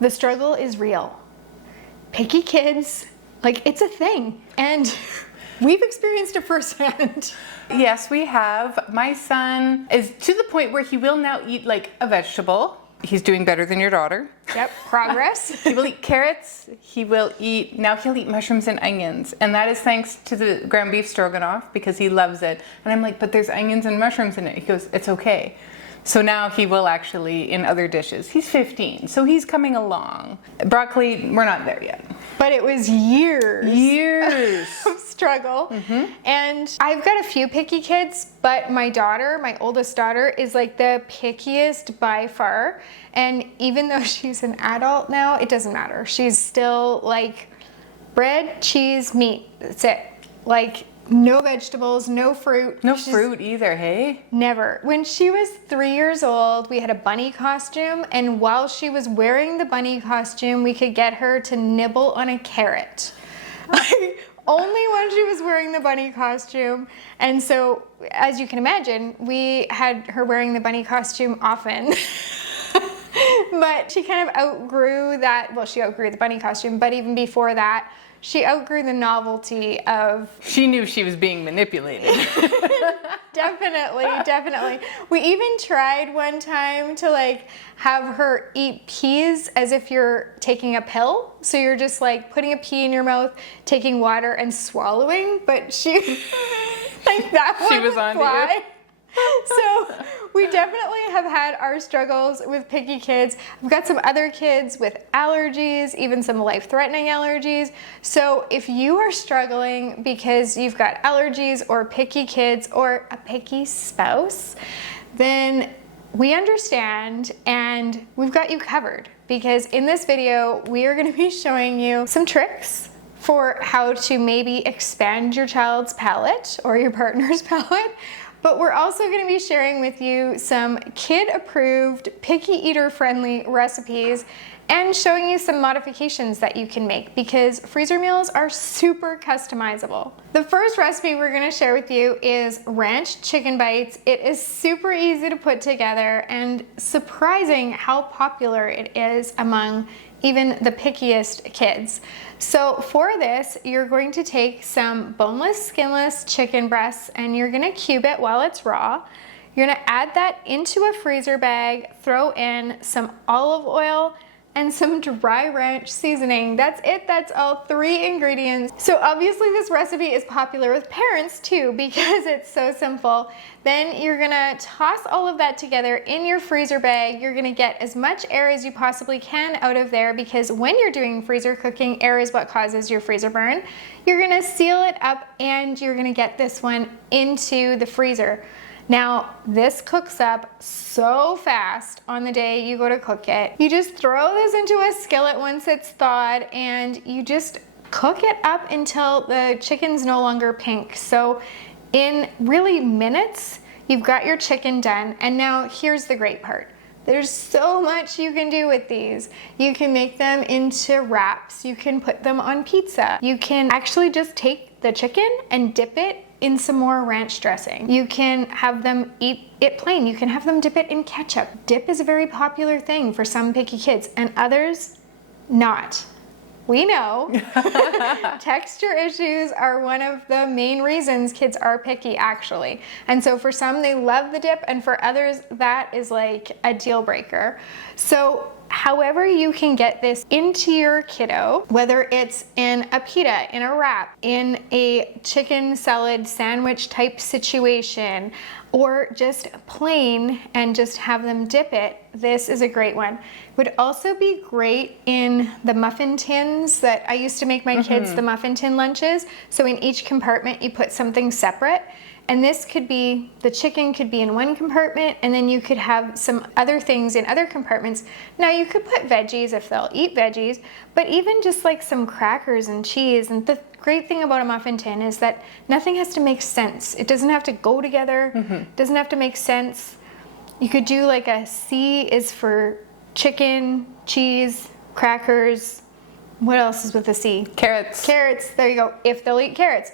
The struggle is real. Picky kids, like, it's a thing. And we've experienced it firsthand. Yes, we have. My son is to the point where he will now eat like a vegetable. He's doing better than your daughter. Yep, progress. He will eat carrots. He'll eat mushrooms and onions. And that is thanks to the ground beef stroganoff because he loves it. And I'm like, but there's onions and mushrooms in it. He goes, it's okay. So now he will actually in other dishes. He's 15, so he's coming along. Broccoli, we're not there yet. But it was years of struggle. Mm-hmm. And I've got a few picky kids, but my daughter, my oldest daughter, is like the pickiest by far. And even though she's an adult now, it doesn't matter. She's still like bread, cheese, meat. That's it. Like no vegetables, no fruit. No fruit either, hey? Never. When she was 3 years old, we had a bunny costume, and while she was wearing the bunny costume, we could get her to nibble on a carrot. Only when she was wearing the bunny costume. And so, as you can imagine, we had her wearing the bunny costume often. But she kind of outgrew that. Well, she outgrew the bunny costume, but even before that, she outgrew the novelty of... She knew she was being manipulated. Definitely. We even tried one time to like have her eat peas as if you're taking a pill. So you're just like putting a pea in your mouth, taking water and swallowing, but she... like that she was on fly. to you. So we definitely have had our struggles with picky kids. I've got some other kids with allergies, even some life-threatening allergies. So if you are struggling because you've got allergies or picky kids or a picky spouse, then we understand and we've got you covered, because in this video, we are going to be showing you some tricks for how to maybe expand your child's palate or your partner's palate. But we're also going to be sharing with you some kid-approved, picky eater-friendly recipes and showing you some modifications that you can make, because freezer meals are super customizable. The first recipe we're going to share with you is ranch chicken bites. It is super easy to put together and surprising how popular it is among even the pickiest kids. So for this, you're going to take some boneless, skinless chicken breasts and you're gonna cube it while it's raw. You're gonna add that into a freezer bag, throw in some olive oil and some dry ranch seasoning. That's it, that's all, 3 ingredients. So obviously this recipe is popular with parents too because it's so simple. Then you're gonna toss all of that together in your freezer bag. You're gonna get as much air as you possibly can out of there, because when you're doing freezer cooking, air is what causes your freezer burn. You're gonna seal it up and you're gonna get this one into the freezer. Now, this cooks up so fast on the day you go to cook it. You just throw this into a skillet once it's thawed and you just cook it up until the chicken's no longer pink. So in really minutes, you've got your chicken done. And now here's the great part. There's so much you can do with these. You can make them into wraps. You can put them on pizza. You can actually just take the chicken and dip it in some more ranch dressing. You can have them eat it plain. You can have them dip it in ketchup. Dip is a very popular thing for some picky kids and others not. We know. Texture issues are one of the main reasons kids are picky, actually. And so for some, they love the dip, and for others, that is like a deal breaker. So however you can get this into your kiddo, whether it's in a pita, in a wrap, in a chicken salad sandwich type situation, or just plain and just have them dip it, this is a great one. Would also be great in the muffin tins that I used to make my kids, the muffin tin lunches. So in each compartment you put something separate. And this could be, the chicken could be in one compartment, and then you could have some other things in other compartments. Now you could put veggies if they'll eat veggies, but even just like some crackers and cheese. And the great thing about a muffin tin is that nothing has to make sense. It doesn't have to go together. It doesn't have to make sense. You could do like a C is for chicken, cheese, crackers. What else is with the C? Carrots. Carrots, there you go, if they'll eat carrots.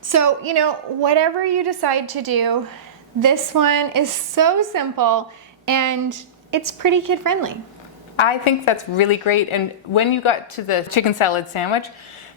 So, you know, whatever you decide to do, this one is so simple and it's pretty kid friendly. I think that's really great. And when you got to the chicken salad sandwich,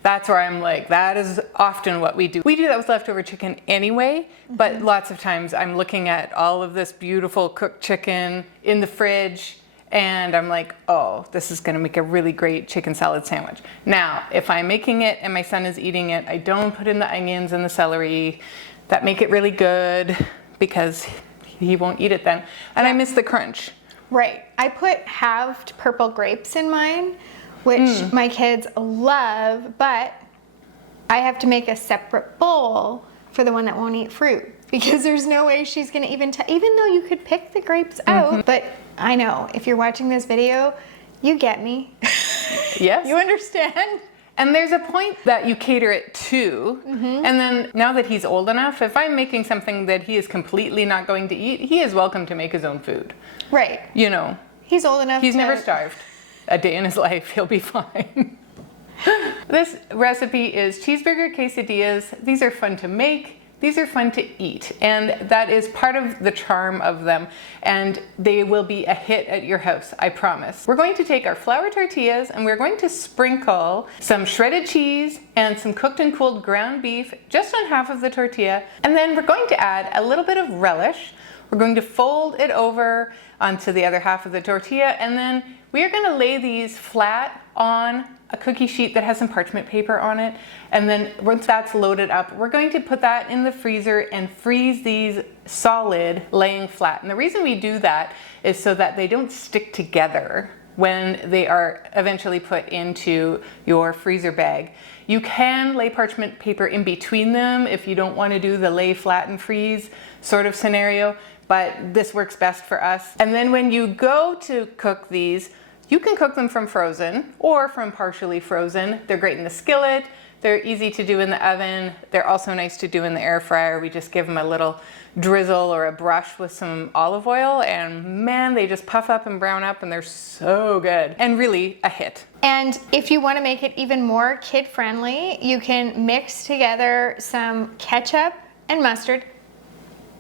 that's where I'm like, that is often what we do. We do that with leftover chicken anyway, but lots of times I'm looking at all of this beautiful cooked chicken in the fridge, and I'm like, oh, this is gonna make a really great chicken salad sandwich. Now, if I'm making it and my son is eating it, I don't put in the onions and the celery that make it really good, because he won't eat it then. And I miss the crunch. Right. I put halved purple grapes in mine, which my kids love, but I have to make a separate bowl for the one that won't eat fruit, because there's no way she's gonna even though you could pick the grapes out. But I know, if you're watching this video, you get me. Yes. You understand? And there's a point that you cater it to. And then now that he's old enough, if I'm making something that he is completely not going to eat, he is welcome to make his own food. Right. You know. He's old enough He's to... never starved a day in his life. He'll be fine. This recipe is cheeseburger quesadillas. These are fun to make. These are fun to eat, and that is part of the charm of them, and they will be a hit at your house, I promise. We're going to take our flour tortillas and we're going to sprinkle some shredded cheese and some cooked and cooled ground beef just on half of the tortilla, and then we're going to add a little bit of relish. We're going to fold it over onto the other half of the tortilla, and then we are going to lay these flat on a cookie sheet that has some parchment paper on it. And then once that's loaded up, we're going to put that in the freezer and freeze these solid, laying flat. And the reason we do that is so that they don't stick together when they are eventually put into your freezer bag. You can lay parchment paper in between them if you don't want to do the lay flat and freeze sort of scenario, but this works best for us. And then when you go to cook these, you can cook them from frozen or from partially frozen. They're great in the skillet. They're easy to do in the oven. They're also nice to do in the air fryer. We just give them a little drizzle or a brush with some olive oil, and man, they just puff up and brown up, and they're so good and really a hit. And if you want to make it even more kid-friendly, you can mix together some ketchup and mustard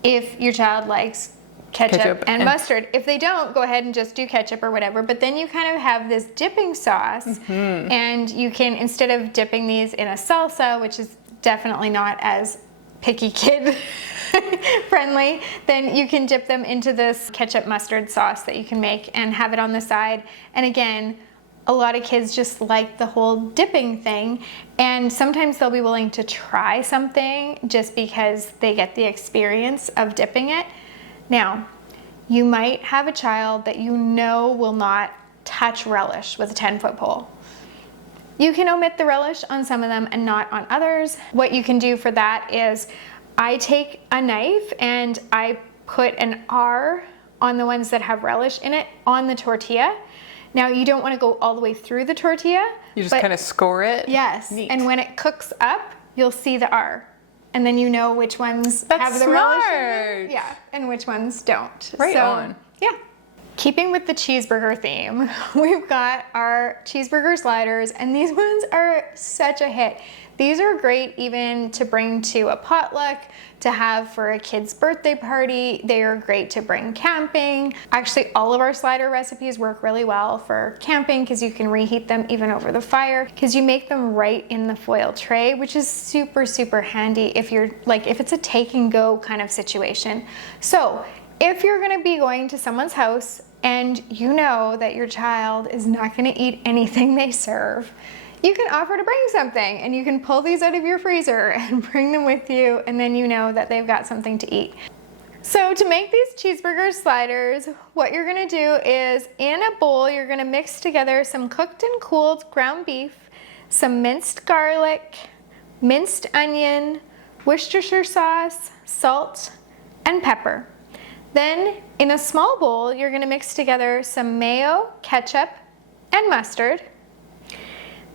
if your child likes ketchup and mustard. If they don't, go ahead and just do ketchup or whatever, but then you kind of have this dipping sauce, and you can, instead of dipping these in a salsa, which is definitely not as picky kid friendly, then you can dip them into this ketchup mustard sauce that you can make and have it on the side. And again, a lot of kids just like the whole dipping thing, and sometimes they'll be willing to try something just because they get the experience of dipping it. Now, you might have a child that you know will not touch relish with a 10-foot pole. You can omit the relish on some of them and not on others. What you can do for that is I take a knife and I put an R on the ones that have relish in it on the tortilla. Now, you don't want to go all the way through the tortilla. You just kind of score it? Yes. Neat. And when it cooks up, you'll see the R. And then you know which ones have the relish in them. Yeah, and which ones don't. Right on. Yeah. Keeping with the cheeseburger theme, we've got our cheeseburger sliders, and these ones are such a hit. These are great even to bring to a potluck, to have for a kid's birthday party. They are great to bring camping. Actually, all of our slider recipes work really well for camping because you can reheat them even over the fire, because you make them right in the foil tray, which is super, super handy if you're if it's a take and go kind of situation. So if you're gonna be going to someone's house and you know that your child is not gonna eat anything they serve, you can offer to bring something, and you can pull these out of your freezer and bring them with you, and then you know that they've got something to eat. So to make these cheeseburger sliders, what you're gonna do is, in a bowl, you're gonna mix together some cooked and cooled ground beef, some minced garlic, minced onion, Worcestershire sauce, salt, and pepper. Then, in a small bowl, you're gonna mix together some mayo, ketchup, and mustard.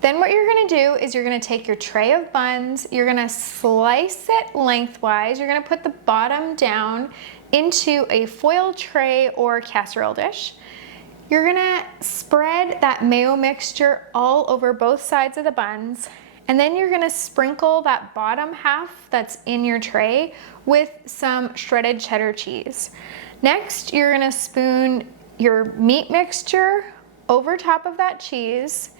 Then what you're gonna do is you're gonna take your tray of buns, you're gonna slice it lengthwise, you're gonna put the bottom down into a foil tray or casserole dish. You're gonna spread that mayo mixture all over both sides of the buns, and then you're gonna sprinkle that bottom half that's in your tray with some shredded cheddar cheese. Next, you're gonna spoon your meat mixture over top of that cheese,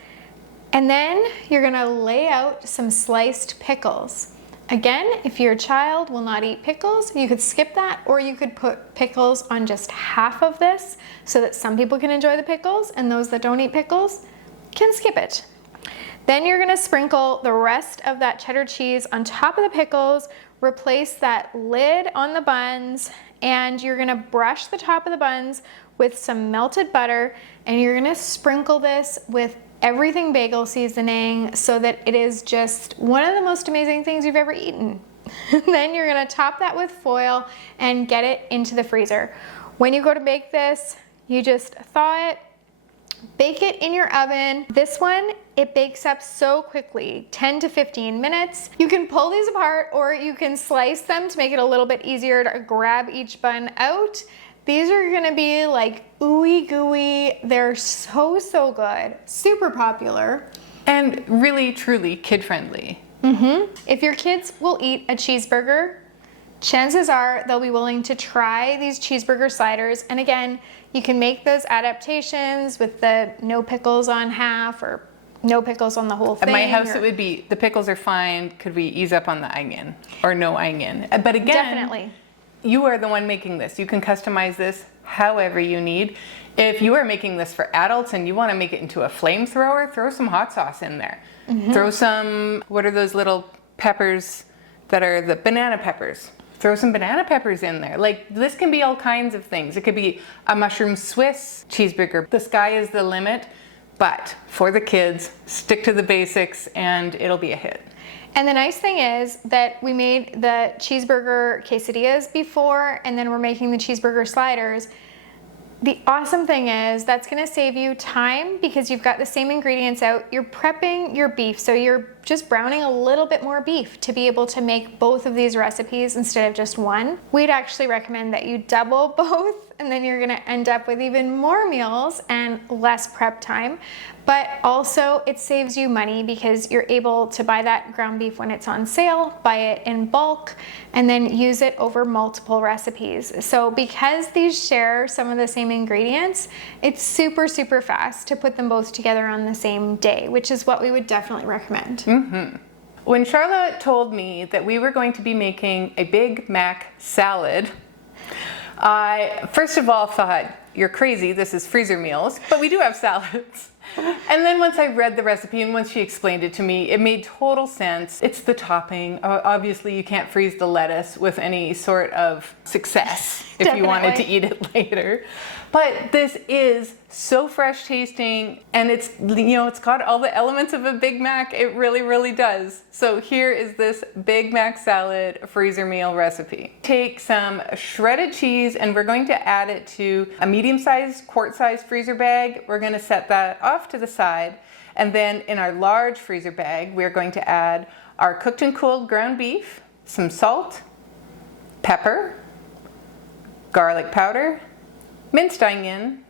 and then you're gonna lay out some sliced pickles. Again, if your child will not eat pickles, you could skip that, or you could put pickles on just half of this so that some people can enjoy the pickles and those that don't eat pickles can skip it. Then you're gonna sprinkle the rest of that cheddar cheese on top of the pickles, replace that lid on the buns, and you're gonna brush the top of the buns with some melted butter, and you're gonna sprinkle this with everything bagel seasoning so that it is just one of the most amazing things you've ever eaten. Then you're gonna top that with foil and get it into the freezer. When you go to bake this, you just thaw it, bake it in your oven. This one, it bakes up so quickly, 10 to 15 minutes. You can pull these apart or you can slice them to make it a little bit easier to grab each bun out. These are gonna be like ooey gooey. They're so, so good. Super popular. And really, truly kid-friendly. If your kids will eat a cheeseburger, chances are they'll be willing to try these cheeseburger sliders. And again, you can make those adaptations with the no pickles on half or no pickles on the whole thing. At my house, it would be, the pickles are fine. Could we ease up on the onion or no onion? But again, Definitely. You are the one making this. You can customize this however you need. If you are making this for adults and you want to make it into a flamethrower, throw some hot sauce in there. Throw some, what are those little peppers that are the banana peppers? Throw some banana peppers in there. Like, this can be all kinds of things. It could be a mushroom Swiss cheeseburger. The sky is the limit, but for the kids, stick to the basics and it'll be a hit. And the nice thing is that we made the cheeseburger quesadillas before, and then we're making the cheeseburger sliders. The awesome thing is that's gonna save you time because you've got the same ingredients out. You're prepping your beef, so you're just browning a little bit more beef to be able to make both of these recipes instead of just one. We'd actually recommend that you double both, and then you're gonna end up with even more meals and less prep time. But also it saves you money because you're able to buy that ground beef when it's on sale, buy it in bulk, and then use it over multiple recipes. So because these share some of the same ingredients, it's super, super fast to put them both together on the same day, which is what we would definitely recommend. When Charlotte told me that we were going to be making a Big Mac salad, I first of all thought, you're crazy, this is freezer meals, but we do have salads. And then once I read the recipe and once she explained it to me, it made total sense. It's the topping. Obviously, you can't freeze the lettuce with any sort of success if you wanted to eat it later. But this is so fresh tasting, and it's, you know, it's got all the elements of a Big Mac. It really, really does. So here is this Big Mac salad freezer meal recipe. Take some shredded cheese and we're going to add it to a medium-sized, quart-sized freezer bag. We're going to set that off to the side. And then in our large freezer bag, we're going to add our cooked and cooled ground beef, some salt, pepper, garlic powder, minced onion,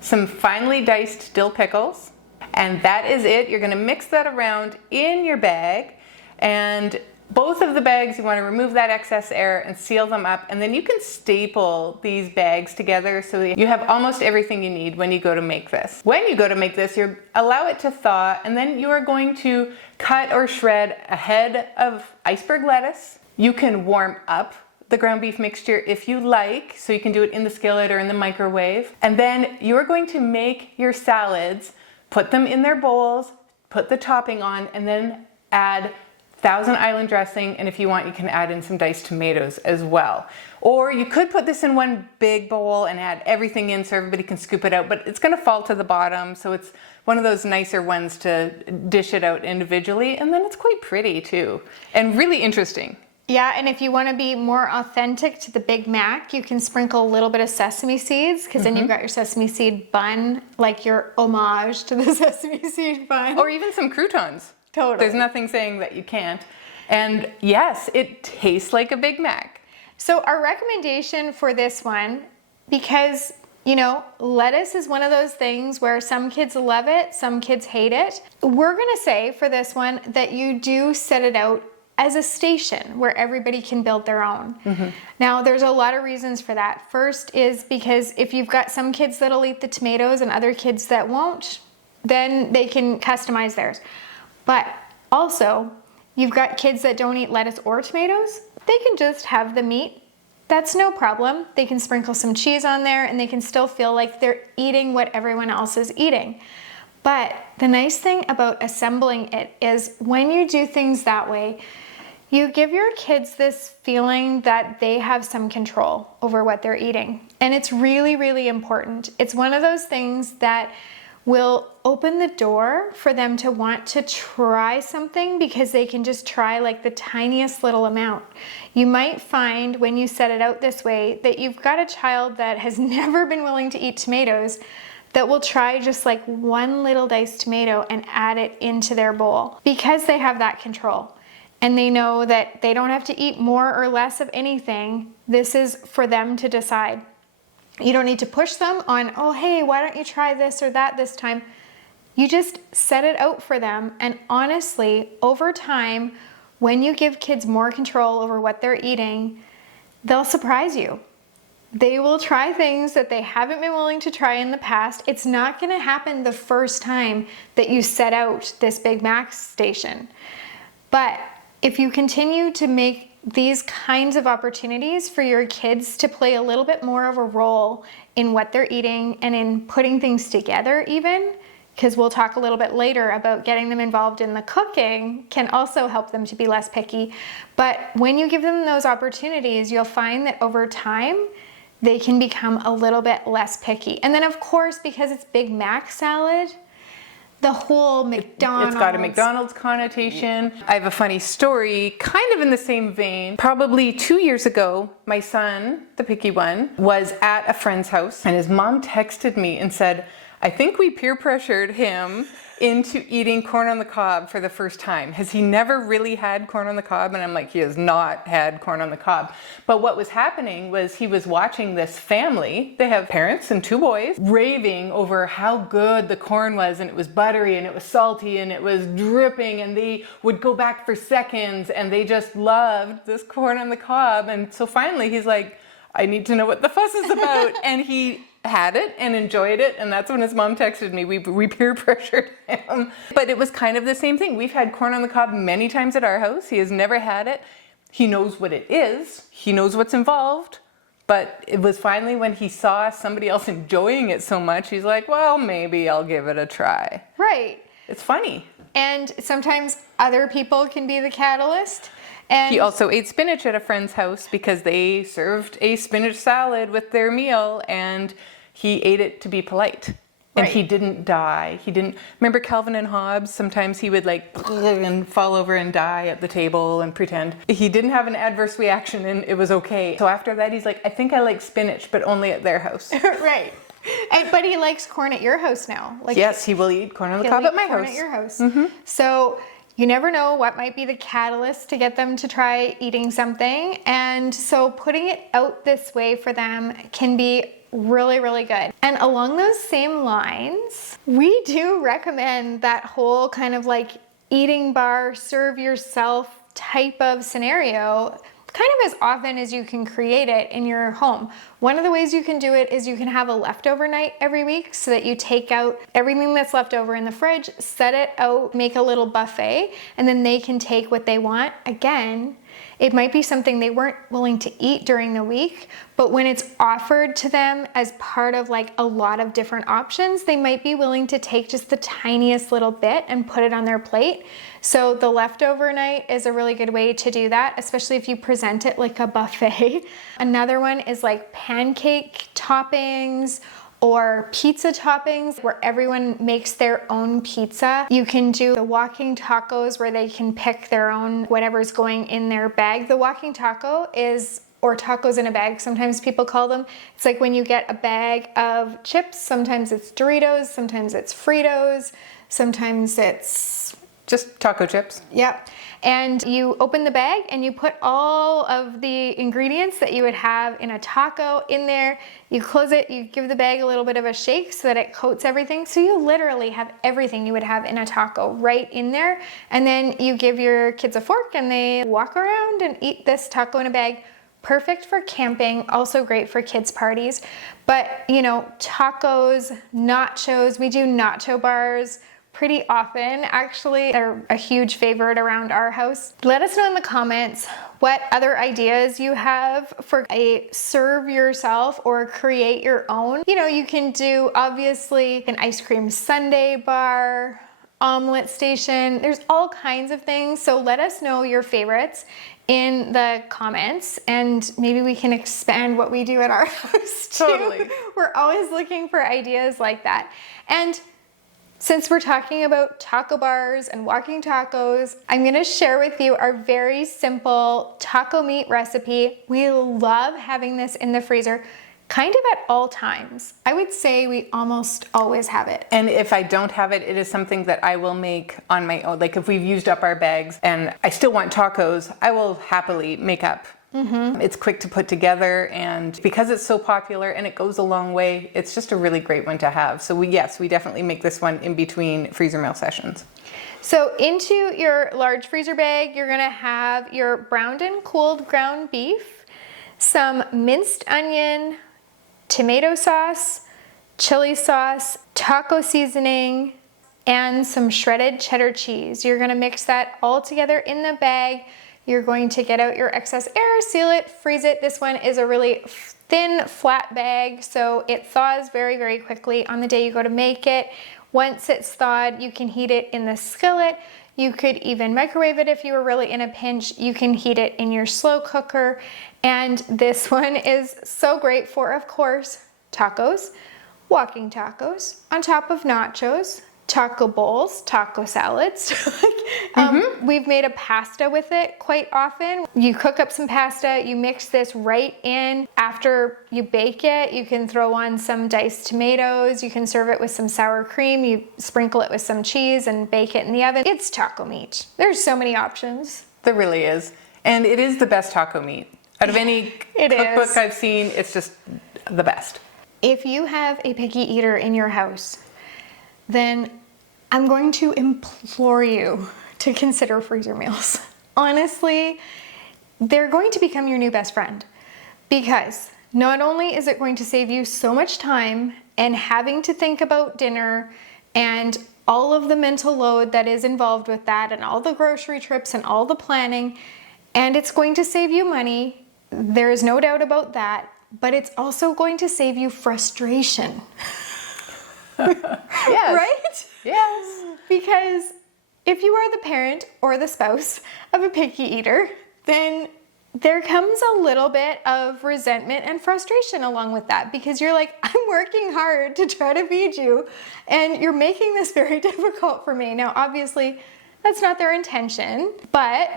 some finely diced dill pickles, and that is it. You're going to mix that around in your bag, and both of the bags you want to remove that excess air and seal them up, and then you can staple these bags together so that you have almost everything you need when you go to make this. When you go to make this, you allow it to thaw, and then you are going to cut or shred a head of iceberg lettuce. You can warm up the ground beef mixture if you like, so you can do it in the skillet or in the microwave. And then you're going to make your salads, put them in their bowls, put the topping on, and then add Thousand Island dressing, and if you want, you can add in some diced tomatoes as well. Or you could put this in one big bowl and add everything in so everybody can scoop it out, but it's gonna fall to the bottom, so it's one of those nicer ones to dish it out individually, and then it's quite pretty too, and really interesting. Yeah, and if you want to be more authentic to the Big Mac, you can sprinkle a little bit of sesame seeds, because then you've got your sesame seed bun, like your homage to the sesame seed bun. Or even some croutons. Totally. There's nothing saying that you can't. And yes, it tastes like a Big Mac. So our recommendation for this one, because, you know, lettuce is one of those things where some kids love it, some kids hate it. We're gonna say for this one that you do set it out as a station where everybody can build their own. Now, there's a lot of reasons for that. First is because if you've got some kids that'll eat the tomatoes and other kids that won't, then they can customize theirs. But also, you've got kids that don't eat lettuce or tomatoes, they can just have the meat. That's no problem. They can sprinkle some cheese on there and they can still feel like they're eating what everyone else is eating. But the nice thing about assembling it is when you do things that way, you give your kids this feeling that they have some control over what they're eating. And it's really, really important. It's one of those things that will open the door for them to want to try something because they can just try like the tiniest little amount. You might find when you set it out this way that you've got a child that has never been willing to eat tomatoes that will try just like one little diced tomato and add it into their bowl because they have that control. And they know that they don't have to eat more or less of anything. This is for them to decide. You don't need to push them on, oh, hey, why don't you try this or that this time? You just set it out for them. And honestly, over time, when you give kids more control over what they're eating, they'll surprise you. They will try things that they haven't been willing to try in the past. It's not going to happen the first time that you set out this Big Mac station. But if you continue to make these kinds of opportunities for your kids to play a little bit more of a role in what they're eating and in putting things together even, because we'll talk a little bit later about getting them involved in the cooking can also help them to be less picky. But when you give them those opportunities, you'll find that over time, they can become a little bit less picky. And then of course, because it's Big Mac salad, the whole McDonald's. It's got a McDonald's connotation. I have a funny story, kind of in the same vein. Probably 2 years ago, my son, the picky one, was at a friend's house and his mom texted me and said, I think we peer pressured him into eating corn on the cob for the first time. Has he never really had corn on the cob? And I'm like, he has not had corn on the cob. But what was happening was he was watching this family, they have parents and 2 boys, raving over how good the corn was, and it was buttery and it was salty and it was dripping, and they would go back for seconds and they just loved this corn on the cob. And so finally he's like, I need to know what the fuss is about. And he had it and enjoyed it, and that's when his mom texted me. We peer pressured him. But it was kind of the same thing. We've had corn on the cob many times at our house. He has never had it. He knows what it is. He knows what's involved. But it was finally when he saw somebody else enjoying it so much, he's like, well, maybe I'll give it a try. Right. It's funny. And sometimes other people can be the catalyst. And he also ate spinach at a friend's house because they served a spinach salad with their meal, and he ate it to be polite. And he didn't die. He didn't, remember Calvin and Hobbes? Sometimes he would like and fall over and die at the table and pretend. He didn't have an adverse reaction and it was okay. So after that, he's like, I think I like spinach, but only at their house. Right. But he likes corn at your house now. Like, yes, he will eat corn on the cob at my house. Corn at your house. So you never know what might be the catalyst to get them to try eating something. And so putting it out this way for them can be really, really good. And along those same lines, we do recommend that whole kind of like eating bar, serve yourself type of scenario kind of as often as you can create it in your home. One of the ways you can do it is you can have a leftover night every week so that you take out everything that's left over in the fridge, set it out, make a little buffet, and then they can take what they want. Again, it might be something they weren't willing to eat during the week, but when it's offered to them as part of like a lot of different options, they might be willing to take just the tiniest little bit and put it on their plate. So the leftover night is a really good way to do that, especially if you present it like a buffet. Another one is like pancake toppings or pizza toppings where everyone makes their own pizza. You can do the walking tacos where they can pick their own whatever's going in their bag. The walking taco is, or tacos in a bag, sometimes people call them. It's like when you get a bag of chips, sometimes it's Doritos, sometimes it's Fritos, sometimes it's Just taco chips. Yep. And you open the bag and you put all of the ingredients that you would have in a taco in there. You close it, you give the bag a little bit of a shake so that it coats everything. So you literally have everything you would have in a taco right in there. And then you give your kids a fork and they walk around and eat this taco in a bag. Perfect for camping, also great for kids' parties. But, you know, tacos, nachos, we do nacho bars pretty often. Actually, they're a huge favorite around our house. Let us know in the comments what other ideas you have for a serve yourself or create your own. You know, you can do obviously an ice cream sundae bar, omelet station. There's all kinds of things. So let us know your favorites in the comments and maybe we can expand what we do at our house too. Totally. We're always looking for ideas like that. And since we're talking about taco bars and walking tacos, I'm gonna share with you our very simple taco meat recipe. We love having this in the freezer kind of at all times. I would say we almost always have it. And if I don't have it, it is something that I will make on my own. Like if we've used up our bags and I still want tacos, I will happily make up. It's quick to put together, and because it's so popular and it goes a long way, it's just a really great one to have. So we definitely make this one in between freezer meal sessions. So into your large freezer bag, you're gonna have your browned and cooled ground beef, some minced onion, tomato sauce, chili sauce, taco seasoning, and some shredded cheddar cheese. You're gonna mix that all together in the bag. You're going to get out your excess air, seal it, freeze it. This one is a really thin, flat bag, so it thaws very, very quickly on the day you go to make it. Once it's thawed, you can heat it in the skillet. You could even microwave it if you were really in a pinch. You can heat it in your slow cooker. And this one is so great for, of course, tacos, walking tacos, on top of nachos, taco bowls, taco salads. We've made a pasta with it quite often. You cook up some pasta, you mix this right in. After you bake it, you can throw on some diced tomatoes, you can serve it with some sour cream, you sprinkle it with some cheese and bake it in the oven. It's taco meat. There's so many options. There really is. And it is the best taco meat. Out of any cookbook I've seen, it's just the best. If you have a picky eater in your house, then I'm going to implore you to consider freezer meals. Honestly, they're going to become your new best friend because not only is it going to save you so much time and having to think about dinner and all of the mental load that is involved with that and all the grocery trips and all the planning, and it's going to save you money. There is no doubt about that, but it's also going to save you frustration. Yes. Right? Yes. Because if you are the parent or the spouse of a picky eater, then there comes a little bit of resentment and frustration along with that because you're like, I'm working hard to try to feed you and you're making this very difficult for me. Now, obviously, that's not their intention, but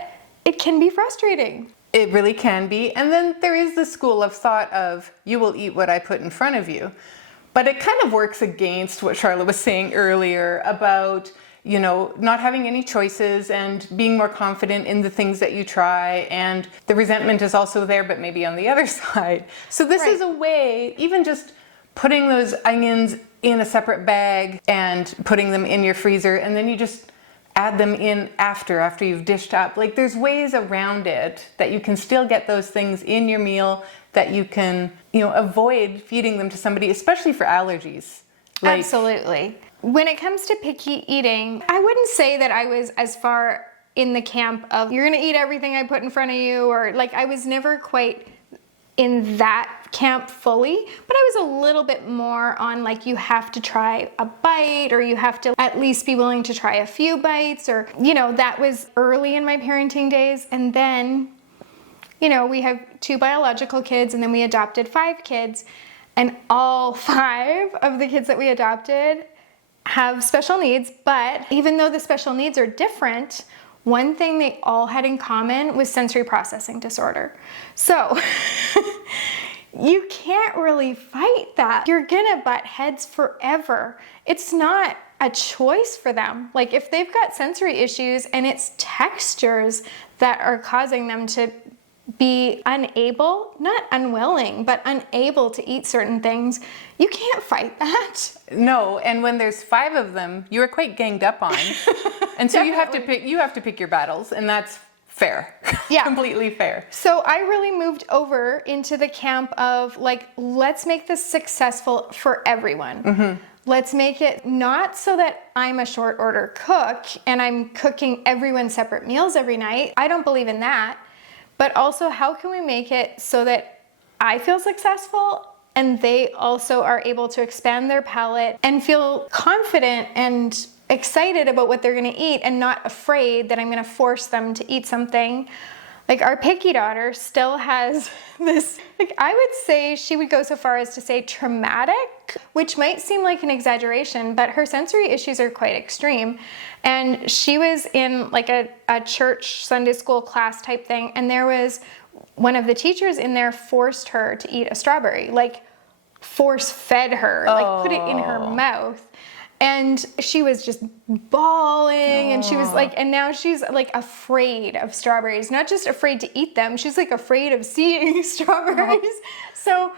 it can be frustrating. It really can be. And then there is the school of thought of you will eat what I put in front of you. But it kind of works against what Charlotte was saying earlier about, you know, not having any choices and being more confident in the things that you try. And the resentment is also there, but maybe on the other side. So this is a way, even just putting those onions in a separate bag and putting them in your freezer, and then you just add them in after you've dished up. Like there's ways around it that you can still get those things in your meal that you can, you know, avoid feeding them to somebody, especially for allergies. Absolutely. When it comes to picky eating, I wouldn't say that I was as far in the camp of you're gonna eat everything I put in front of you, or like I was never quite in that camp fully, but I was a little bit more on like you have to try a bite or you have to at least be willing to try a few bites, or, you know, that was early in my parenting days. And then, you know, we have 2 biological kids and then we adopted 5 kids, and all 5 of the kids that we adopted have special needs. But even though the special needs are different, one thing they all had in common was sensory processing disorder. So you can't really fight that. You're gonna butt heads forever. It's not a choice for them. Like if they've got sensory issues and it's textures that are causing them to be unable, not unwilling, but unable to eat certain things, you can't fight that. No, and when there's 5 of them, you're quite ganged up on. And so you have to pick your battles, and that's fair. Yeah. Completely fair. So I really moved over into the camp of like, let's make this successful for everyone. Let's make it not so that I'm a short order cook and I'm cooking everyone separate meals every night. I don't believe in that. But also, how can we make it so that I feel successful and they also are able to expand their palate and feel confident and excited about what they're going to eat and not afraid that I'm going to force them to eat something. Like our picky daughter still has this, like I would say she would go so far as to say traumatic, which might seem like an exaggeration, but her sensory issues are quite extreme. And she was in like a church Sunday school class type thing, and there was one of the teachers in there forced her to eat a strawberry, like force fed her, like put it in her mouth. And she was just bawling and she was like, and now she's like afraid of strawberries, not just afraid to eat them. She's like afraid of seeing strawberries. So,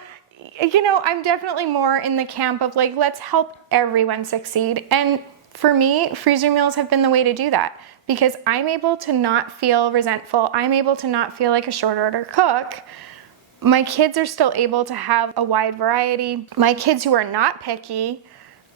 you know, I'm definitely more in the camp of like, let's help everyone succeed. And for me, freezer meals have been the way to do that because I'm able to not feel resentful. I'm able to not feel like a short order cook. My kids are still able to have a wide variety. My kids who are not picky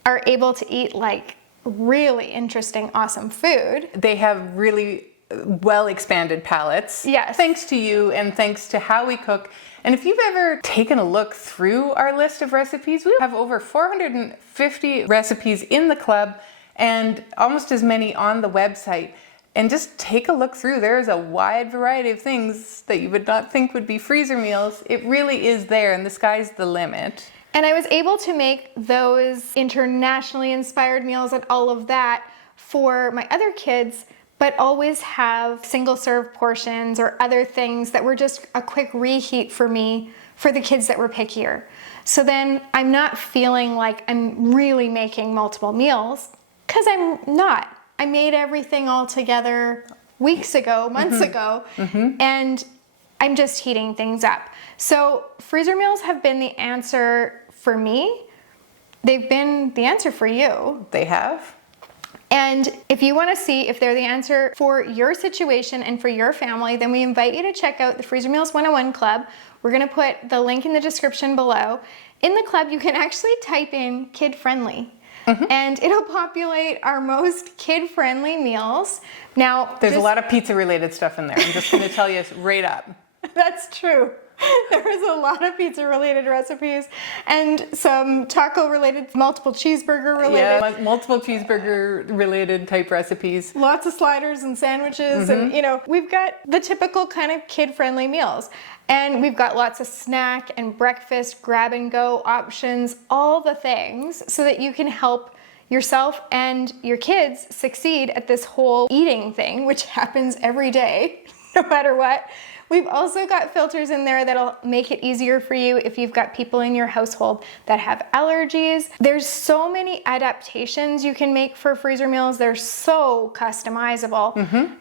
are able to eat like really interesting, awesome food. They have really well expanded palates. Yes. Thanks to you and thanks to how we cook. And if you've ever taken a look through our list of recipes, we have over 450 recipes in the club and almost as many on the website. And just take a look through. There's a wide variety of things that you would not think would be freezer meals. It really is there, and the sky's the limit. And I was able to make those internationally inspired meals and all of that for my other kids, but always have single serve portions or other things that were just a quick reheat for me for the kids that were pickier. So then I'm not feeling like I'm really making multiple meals because I'm not. I made everything all together weeks ago, months ago, and I'm just heating things up. So freezer meals have been the answer for me. They've been the answer for you. They have. And if you want to see if they're the answer for your situation and for your family, then we invite you to check out the Freezer Meals 101 Club. We're going to put the link in the description below. In the club, you can actually type in kid-friendly. And it'll populate our most kid-friendly meals. Now, there's a lot of pizza-related stuff in there. I'm just going to tell you right up. That's true. There is a lot of pizza-related recipes and some taco-related, multiple cheeseburger-related. Yeah, multiple cheeseburger-related type recipes. Lots of sliders and sandwiches, and you know, we've got the typical kind of kid-friendly meals. And we've got lots of snack and breakfast, grab-and-go options, all the things so that you can help yourself and your kids succeed at this whole eating thing, which happens every day, no matter what. We've also got filters in there that'll make it easier for you if you've got people in your household that have allergies. There's so many adaptations you can make for freezer meals. They're so customizable.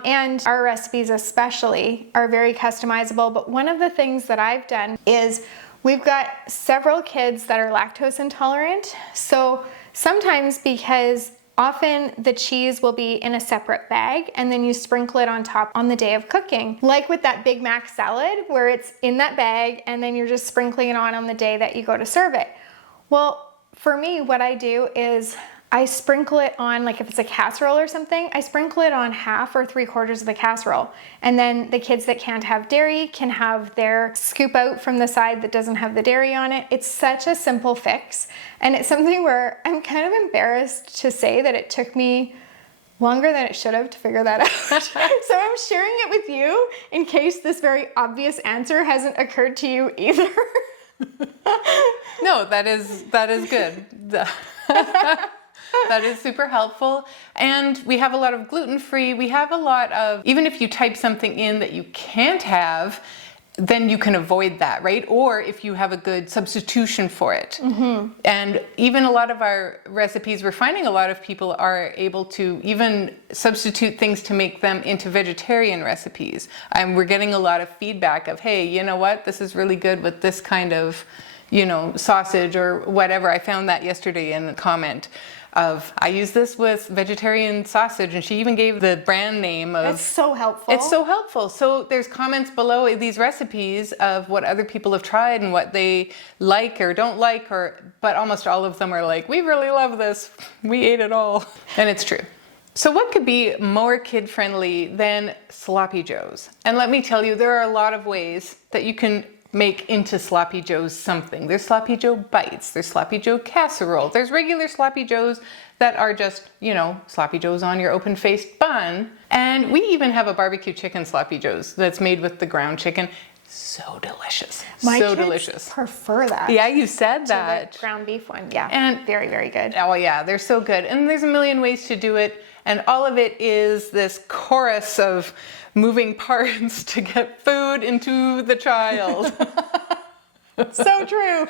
And our recipes especially are very customizable. But one of the things that I've done is we've got several kids that are lactose intolerant. So sometimes because often the cheese will be in a separate bag and then you sprinkle it on top on the day of cooking. Like with that Big Mac salad where it's in that bag and then you're just sprinkling it on the day that you go to serve it. Well, for me, what I do is I sprinkle it on, like if it's a casserole or something, I sprinkle it on half or 3/4 of the casserole. And then the kids that can't have dairy can have their scoop out from the side that doesn't have the dairy on it. It's such a simple fix. And it's something where I'm kind of embarrassed to say that it took me longer than it should have to figure that out. So I'm sharing it with you in case this very obvious answer hasn't occurred to you either. No, that is good. That is super helpful. And we have a lot of gluten-free. We have a lot of, even if you type something in that you can't have, then you can avoid that, right? Or if you have a good substitution for it. And even a lot of our recipes, we're finding a lot of people are able to even substitute things to make them into vegetarian recipes. And we're getting a lot of feedback of, hey, you know what? This is really good with this kind of, sausage or whatever. I found that yesterday in a comment of, I use this with vegetarian sausage, and she even gave the brand name of. It's so helpful. It's so helpful. So there's comments below these recipes of what other people have tried and what they like or don't like, but almost all of them are like, we really love this. We ate it all. And it's true. So what could be more kid-friendly than sloppy joes? And let me tell you, there are a lot of ways that you can make into sloppy joes something. There's sloppy joe bites, there's sloppy joe casserole, there's regular sloppy joes that are just, sloppy joes on your open-faced bun. And we even have a barbecue chicken sloppy joes that's made with the ground chicken. So delicious. My so kids delicious. prefer that. Yeah, you said to that. the ground beef one. Yeah. And very, very good. Oh yeah, they're so good. And there's a million ways to do it. And all of it is this chorus of moving parts to get food into the child. So true.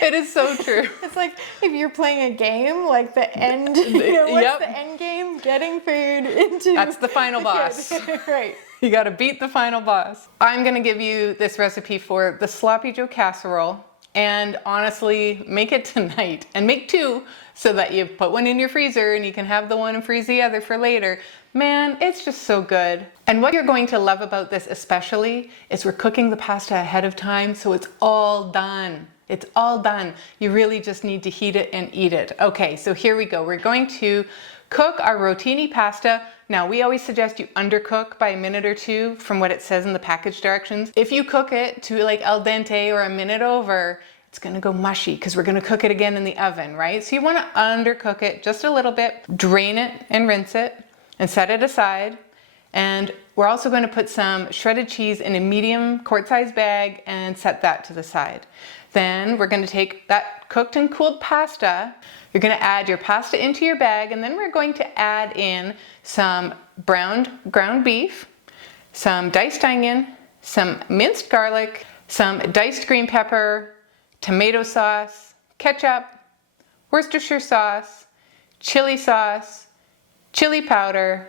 It is so true. It's like if you're playing a game, like the end, what's the end game? Getting food into. That's the final boss. Right. You got to beat the final boss. I'm going to give you this recipe for the sloppy joe casserole. And honestly, make it tonight and make two so that you put one in your freezer and you can have the one and freeze the other for later. Man, it's just so good. And what you're going to love about this especially is we're cooking the pasta ahead of time, so it's all done. It's all done. You really just need to heat it and eat it. Okay, so here we go. We're going to cook our rotini pasta. Now, we always suggest you undercook by a minute or two from what it says in the package directions. If you cook it to like al dente or a minute over, it's gonna go mushy because we're gonna cook it again in the oven, right? So you wanna undercook it just a little bit, drain it and rinse it and set it aside. And we're also going to put some shredded cheese in a medium quart-sized bag and set that to the side. Then we're going to take that cooked and cooled pasta. You're going to add your pasta into your bag, and then we're going to add in some browned ground beef, some diced onion, some minced garlic, some diced green pepper, tomato sauce, ketchup, Worcestershire sauce, chili powder,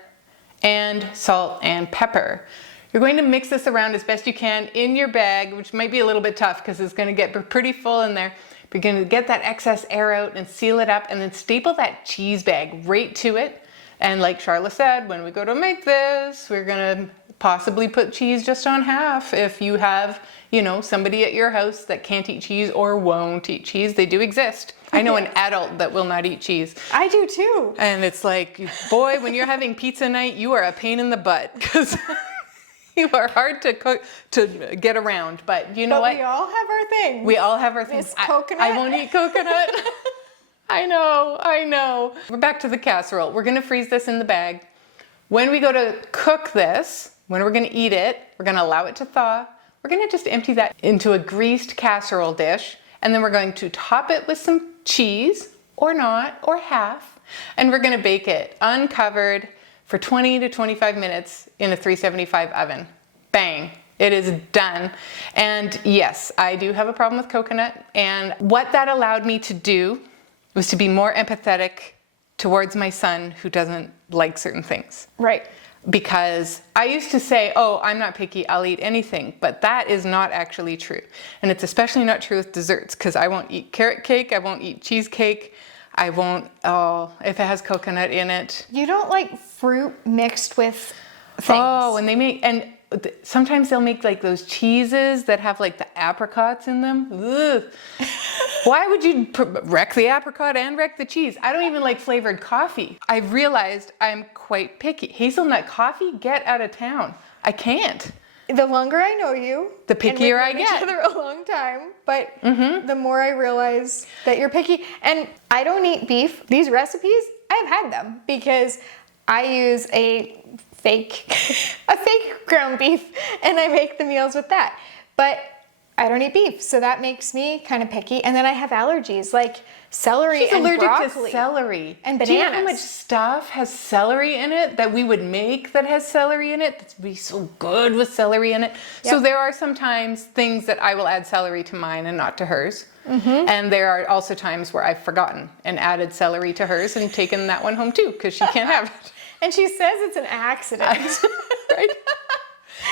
and salt and pepper. You're going to mix this around as best you can in your bag, which might be a little bit tough because it's going to get pretty full in there. You're going to get that excess air out and seal it up and then staple that cheese bag right to it. And like Charla said, when we go to make this, we're going to possibly put cheese just on half if you have, somebody at your house that can't eat cheese or won't eat cheese. They do exist. I know an adult that will not eat cheese. I do too. And it's like, boy, when you're having pizza night, you are a pain in the butt because you are hard to cook, to get around. But you know what? We all have our things. We all have our things. Miss Coconut. I won't eat coconut. I know. We're back to the casserole. We're going to freeze this in the bag. When we go to cook this, when we're going to eat it, we're going to allow it to thaw. We're going to just empty that into a greased casserole dish. And then we're going to top it with some cheese, or not, or half. And we're going to bake it uncovered for 20 to 25 minutes in a 375 oven. Bang. It is done. And yes, I do have a problem with coconut. And what that allowed me to do was to be more empathetic towards my son who doesn't like certain things. Right. Because I used to say, oh, I'm not picky, I'll eat anything. But that is not actually true. And it's especially not true with desserts because I won't eat carrot cake, I won't eat cheesecake, I won't, if it has coconut in it. You don't like fruit mixed with things. Oh, and they make, and sometimes they'll make like those cheeses that have like the apricots in them. Ugh. Why would you wreck the apricot and wreck the cheese? I don't even like flavored coffee. I realized I'm quite picky. Hazelnut coffee, get out of town. I can't. The longer I know you, the pickier I get. We've known each other a long time, but the more I realize that you're picky. And I don't eat beef. These recipes, I've had them because I use a fake ground beef and I make the meals with that. But I don't eat beef, so that makes me kind of picky. And then I have allergies like celery She's and allergic broccoli to celery. and Do you know how bananas. much stuff has celery in it that we would make that has celery in it? That'd be so good with celery in it. So Yep. there are sometimes things that I will add celery to mine and not to hers. And there are also times where I've forgotten and added celery to hers and taken that one home too because she can't have it. And she says it's an accident. Right?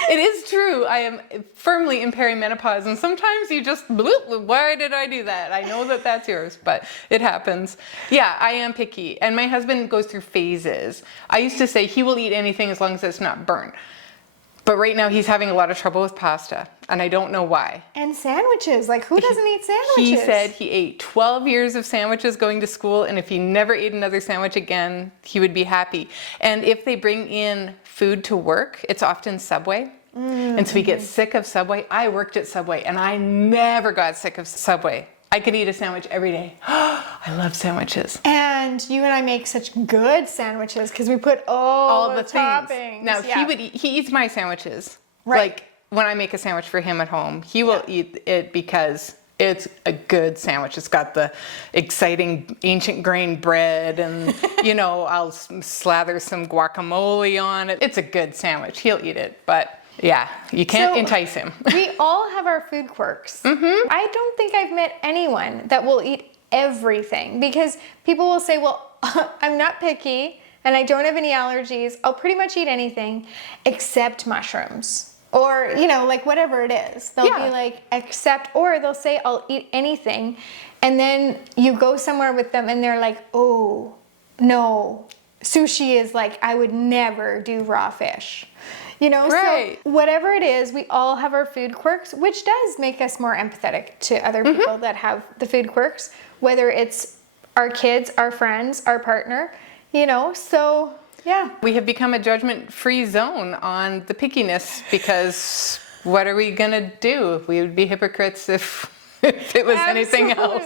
It is true. I am firmly in perimenopause, and sometimes you just, bloop, why did I do that? I know that that's yours, but it happens. Yeah, I am picky, and my husband goes through phases. I used to say he will eat anything as long as it's not burnt. But right now he's having a lot of trouble with pasta, and I don't know why. And sandwiches. Like, who doesn't eat sandwiches? He said he ate 12 years of sandwiches going to school, and if he never ate another sandwich again, he would be happy. And if they bring in food to work, it's often Subway. And so he gets sick of Subway. I worked at Subway, and I never got sick of Subway. I could eat a sandwich every day. I love sandwiches. And you and I make such good sandwiches because we put all the toppings. Things. Now, Yeah. he eats my sandwiches. Right. Like, when I make a sandwich for him at home, he will eat it because it's a good sandwich. It's got the exciting ancient grain bread and, you know, I'll slather some guacamole on it. It's a good sandwich. He'll eat it, but yeah, you can't entice him. We all have our food quirks. I don't think I've met anyone that will eat everything because people will say, well, I'm not picky and I don't have any allergies. I'll pretty much eat anything except mushrooms. Or, you know, like whatever it is. They'll be like, except, or they'll say, I'll eat anything. And then you go somewhere with them and they're like, oh, no. Sushi is like, I would never do raw fish. You know, Right. so whatever it is, we all have our food quirks, which does make us more empathetic to other people that have the food quirks, whether it's our kids, our friends, our partner, you know, so yeah. We have become a judgment-free zone on the pickiness because what are we going to do? We would be hypocrites if it was anything else.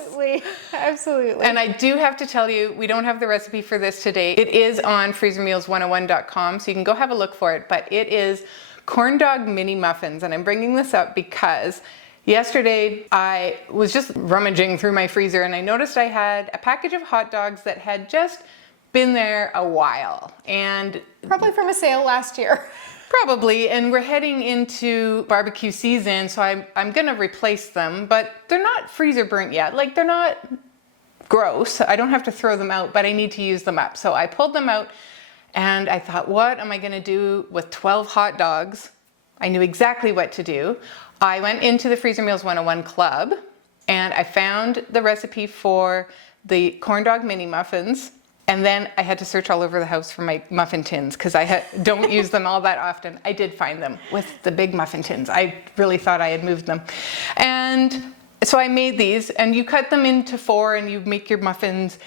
Absolutely. And I do have to tell you, we don't have the recipe for this today. It is on freezermeals101.com, so you can go have a look for it. But it is corn dog mini muffins. And I'm bringing this up because yesterday I was just rummaging through my freezer and I noticed I had a package of hot dogs that had just been there a while. And probably from a sale last year. Probably, and we're heading into barbecue season, so I'm gonna replace them, but they're not freezer burnt yet. Like, they're not gross. I don't have to throw them out, but I need to use them up. So I pulled them out and I thought, what am I gonna do with 12 hot dogs? I knew exactly what to do. I went into the Freezer Meals 101 Club and I found the recipe for the corn dog mini muffins. And then I had to search all over the house for my muffin tins because I don't use them all that often. I did find them with the big muffin tins. I really thought I had moved them. And so I made these, and you cut them into 4 and you make your muffins.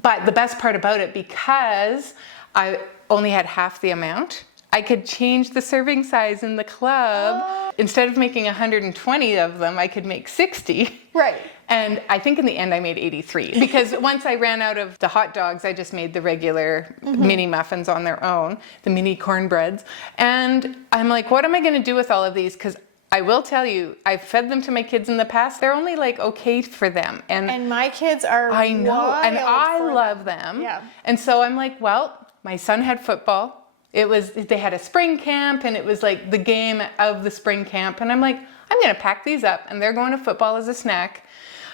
But the best part about it, because I only had half the amount, I could change the serving size in the club. Oh. Instead of making 120 of them, I could make 60. Right. And I think in the end I made 83 because once I ran out of the hot dogs, I just made the regular mini muffins on their own, the mini cornbreads. And I'm like, what am I going to do with all of these? Because I will tell you, I've fed them to my kids in the past. They're only like okay for them. And my kids are I know, wild and I for love them. Yeah. And so I'm like, well, my son had football. They had a spring camp and it was like the game of the spring camp. And I'm like, I'm going to pack these up and they're going to football as a snack.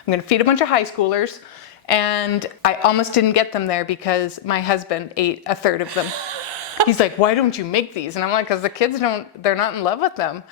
I'm going to feed a bunch of high schoolers. And I almost didn't get them there because my husband ate a third of them. He's like, why don't you make these? And I'm like, because the kids they're not in love with them.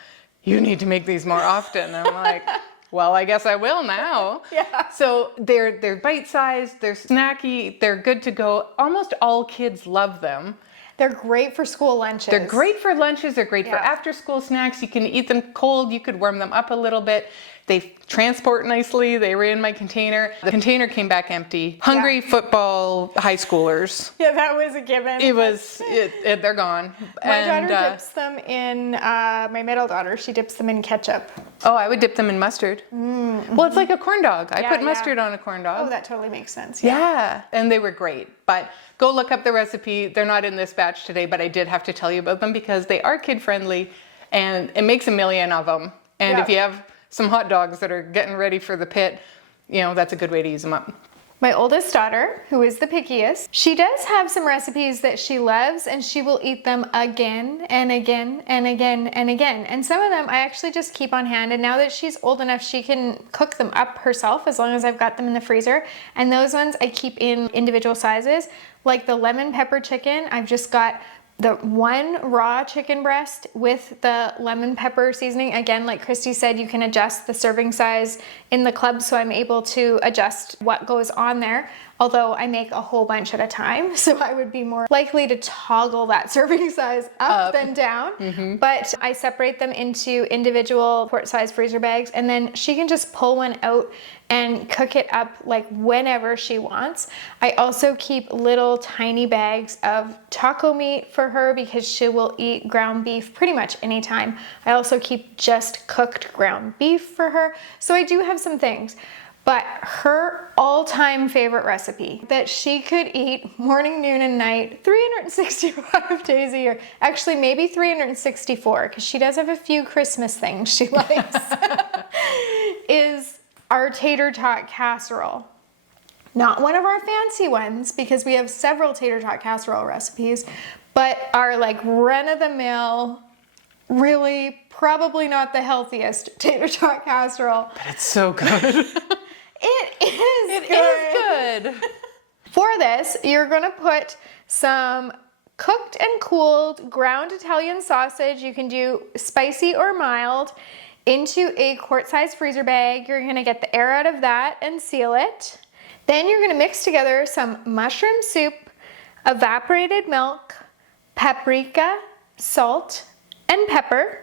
You need to make these more often. And I'm like, well, I guess I will now. Yeah. So they're bite-sized, they're snacky, they're good to go. Almost all kids love them. They're great for school lunches. They're great for lunches. They're great for Yeah. after-school snacks. You can eat them cold. You could warm them up a little bit. They transport nicely. They were in my container. The container came back empty. Hungry football high schoolers. Yeah, that was a given. They're gone. My daughter dips them in, my middle daughter, she dips them in ketchup. Oh, I would dip them in mustard. Mm-hmm. Well, it's like a corn dog. I put Yeah. mustard on a corn dog. Oh, that totally makes sense. Yeah, and they were great. But go look up the recipe. They're not in this batch today, but I did have to tell you about them because they are kid-friendly, and it makes a million of them. And if you have some hot dogs that are getting ready for the pit, you know, that's a good way to use them up. My oldest daughter, who is the pickiest, she does have some recipes that she loves and she will eat them again and again and again and again. And some of them I actually just keep on hand. And now that she's old enough, she can cook them up herself as long as I've got them in the freezer. And those ones I keep in individual sizes. Like the lemon pepper chicken, I've just got the one raw chicken breast with the lemon pepper seasoning. Again, like Christy said, you can adjust the serving size in the club, so I'm able to adjust what goes on there, although I make a whole bunch at a time, so I would be more likely to toggle that serving size up than down. But I separate them into individual quart-size freezer bags, and then she can just pull one out and cook it up like whenever she wants. I also keep little tiny bags of taco meat for her because she will eat ground beef pretty much anytime. I also keep just cooked ground beef for her. So I do have some things. But her all-time favorite recipe that she could eat morning, noon, and night, 365 days a year, actually maybe 364, because she does have a few Christmas things she likes, is our tater tot casserole. Not one of our fancy ones, because we have several tater tot casserole recipes, but our like run-of-the-mill, really probably not the healthiest tater tot casserole. But it's so good. It is good. For this, you're gonna put some cooked and cooled ground Italian sausage. You can do spicy or mild into a quart-size freezer bag. You're gonna get the air out of that and seal it. Then you're gonna mix together some mushroom soup, evaporated milk, paprika, salt, and pepper.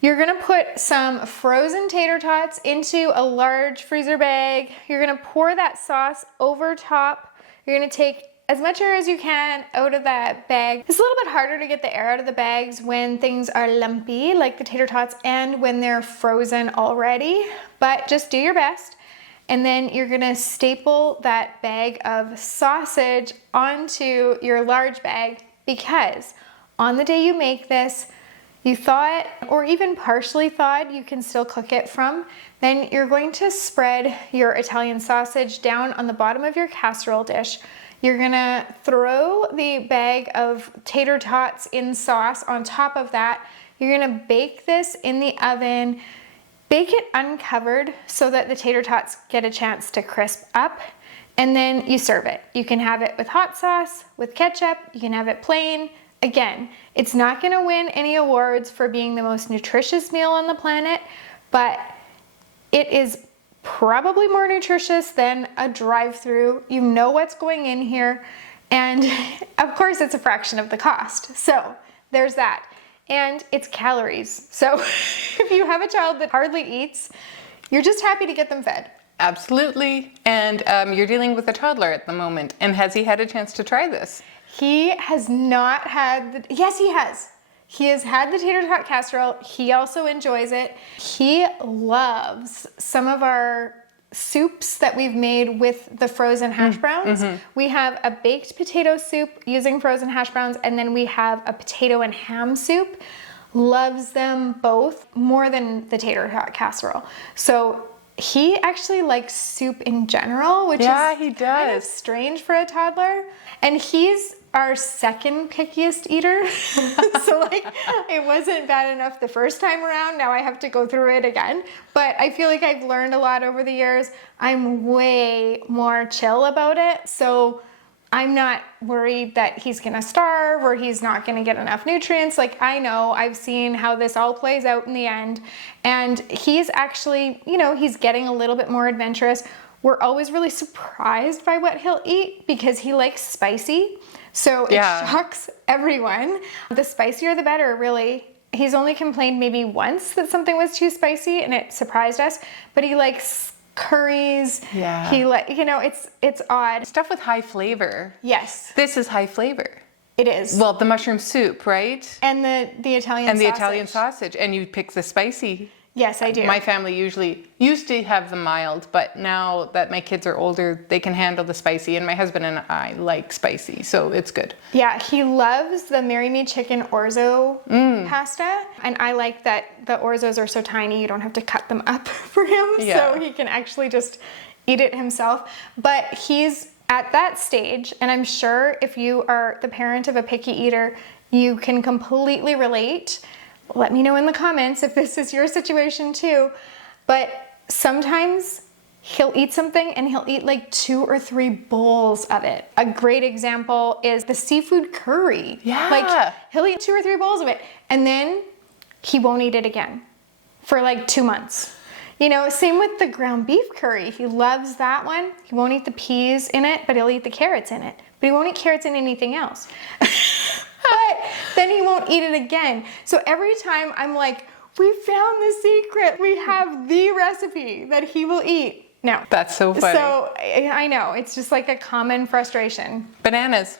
You're gonna put some frozen tater tots into a large freezer bag. You're gonna pour that sauce over top. You're gonna take as much air as you can out of that bag. It's a little bit harder to get the air out of the bags when things are lumpy, like the tater tots, and when they're frozen already, but just do your best. And then you're gonna staple that bag of sausage onto your large bag, because on the day you make this, you thought, or even partially thought, you can still cook it from, then you're going to spread your Italian sausage down on the bottom of your casserole dish. You're gonna throw the bag of tater tots in sauce on top of that. You're gonna bake this in the oven. Bake it uncovered so that the tater tots get a chance to crisp up, and then you serve it. You can have it with hot sauce, with ketchup, you can have it plain. Again, it's not gonna win any awards for being the most nutritious meal on the planet, but it is probably more nutritious than a drive-through. You know what's going in here, and of course it's a fraction of the cost. So there's that. And it's calories. So if you have a child that hardly eats, you're just happy to get them fed. Absolutely. And you're dealing with a toddler at the moment. And has he had a chance to try this? He has not had yes, he has. He has had the tater tot casserole. He also enjoys it. He loves some of our soups that we've made with the frozen hash browns. We have a baked potato soup using frozen hash browns, and then we have a potato and ham soup. Loves them both more than the tater tot casserole. So he actually likes soup in general, which is kind of strange for a toddler. And he's our second pickiest eater. So like, it wasn't bad enough the first time around. Now I have to go through it again. But I feel like I've learned a lot over the years. I'm way more chill about it. So I'm not worried that he's gonna starve or he's not gonna get enough nutrients. Like, I know, I've seen how this all plays out in the end. And he's actually, you know, he's getting a little bit more adventurous. We're always really surprised by what he'll eat because he likes spicy. So it shocks everyone. The spicier the better, really. He's only complained maybe once that something was too spicy and it surprised us, but he likes curries. Yeah. He you know, it's odd. Stuff with high flavor. Yes. This is high flavor. It is. Well, the mushroom soup, right? And the Italian sausage. And the Italian sausage. And you pick the spicy. Yes, I do. My family usually used to have the mild, but now that my kids are older, they can handle the spicy, and my husband and I like spicy, so it's good. Yeah, he loves the Marry Me Chicken orzo pasta, and I like that the orzos are so tiny, you don't have to cut them up for him, so he can actually just eat it himself. But he's at that stage, and I'm sure if you are the parent of a picky eater, you can completely relate. Let me know in the comments if this is your situation too. But sometimes he'll eat something and he'll eat like 2 or 3 bowls of it. A great example is the seafood curry. Yeah. Like he'll eat 2 or 3 bowls of it and then he won't eat it again for like 2 months. You know, same with the ground beef curry. He loves that one. He won't eat the peas in it, but he'll eat the carrots in it. But he won't eat carrots in anything else. But then he won't eat it again. So every time I'm like, we found the secret. We have the recipe that he will eat. No. That's so funny. So I know, it's just like a common frustration. Bananas.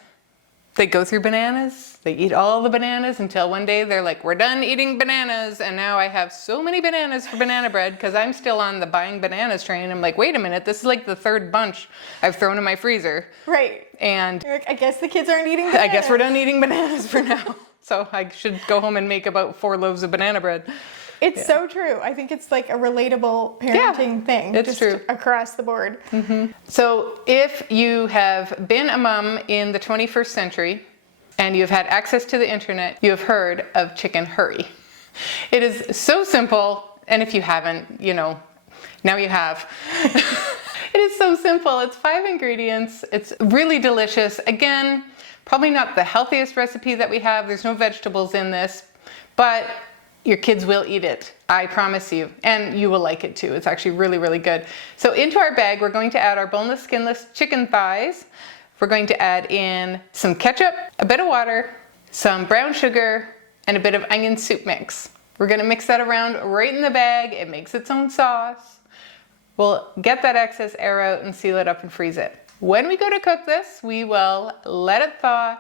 They go through bananas. They eat all the bananas until one day they're like, we're done eating bananas. And now I have so many bananas for banana bread because I'm still on the buying bananas train. I'm like, wait a minute, this is like the 3rd bunch I've thrown in my freezer. Right. And I guess the kids aren't eating bananas. I guess we're done eating bananas for now. So I should go home and make about 4 loaves of banana bread. It's so true. I think it's like a relatable parenting thing. It's just true. Across the board. Mm-hmm. So if you have been a mom in the 21st century and you've had access to the internet, you have heard of chicken hurry. It is so simple. And if you haven't, you know, now you have. It is so simple. It's 5 ingredients. It's really delicious. Again, probably not the healthiest recipe that we have. There's no vegetables in this, but your kids will eat it. I promise you. And you will like it too. It's actually really, really good. So into our bag, we're going to add our boneless, skinless chicken thighs. We're going to add in some ketchup, a bit of water, some brown sugar, and a bit of onion soup mix. We're going to mix that around right in the bag. It makes its own sauce. We'll get that excess air out and seal it up and freeze it. When we go to cook this, we will let it thaw,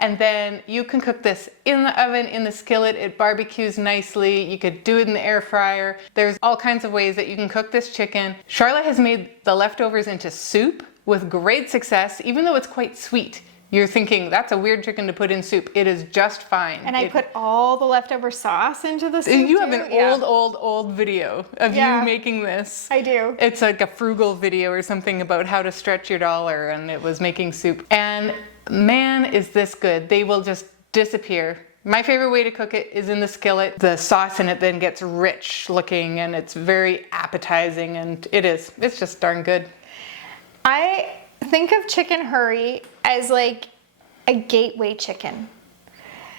and then you can cook this in the oven, in the skillet. It barbecues nicely. You could do it in the air fryer. There's all kinds of ways that you can cook this chicken. Charlotte has made the leftovers into soup with great success, even though it's quite sweet. You're thinking, that's a weird chicken to put in soup. It is just fine. And I put all the leftover sauce into the soup. You have an old video of you making this. I do. It's like a frugal video or something about how to stretch your dollar, and it was making soup. And man, is this good. They will just disappear. My favorite way to cook it is in the skillet. The sauce in it then gets rich looking, and it's very appetizing, and it's just darn good. I think of chicken hurry as like a gateway chicken.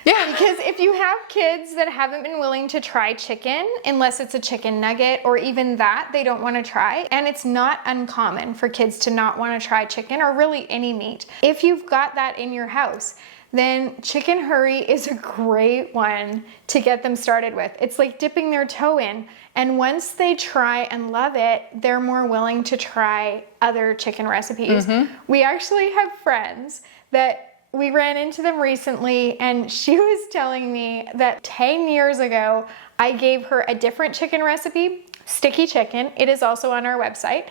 Yeah. Because if you have kids that haven't been willing to try chicken, unless it's a chicken nugget or even that they don't want to try, and it's not uncommon for kids to not want to try chicken or really any meat. If you've got that in your house, then chicken hurry is a great one to get them started with. It's like dipping their toe in, and once they try and love it, they're more willing to try other chicken recipes. We actually have friends that we ran into them recently, and she was telling me that 10 years ago, I gave her a different chicken recipe, sticky chicken. It is also on our website,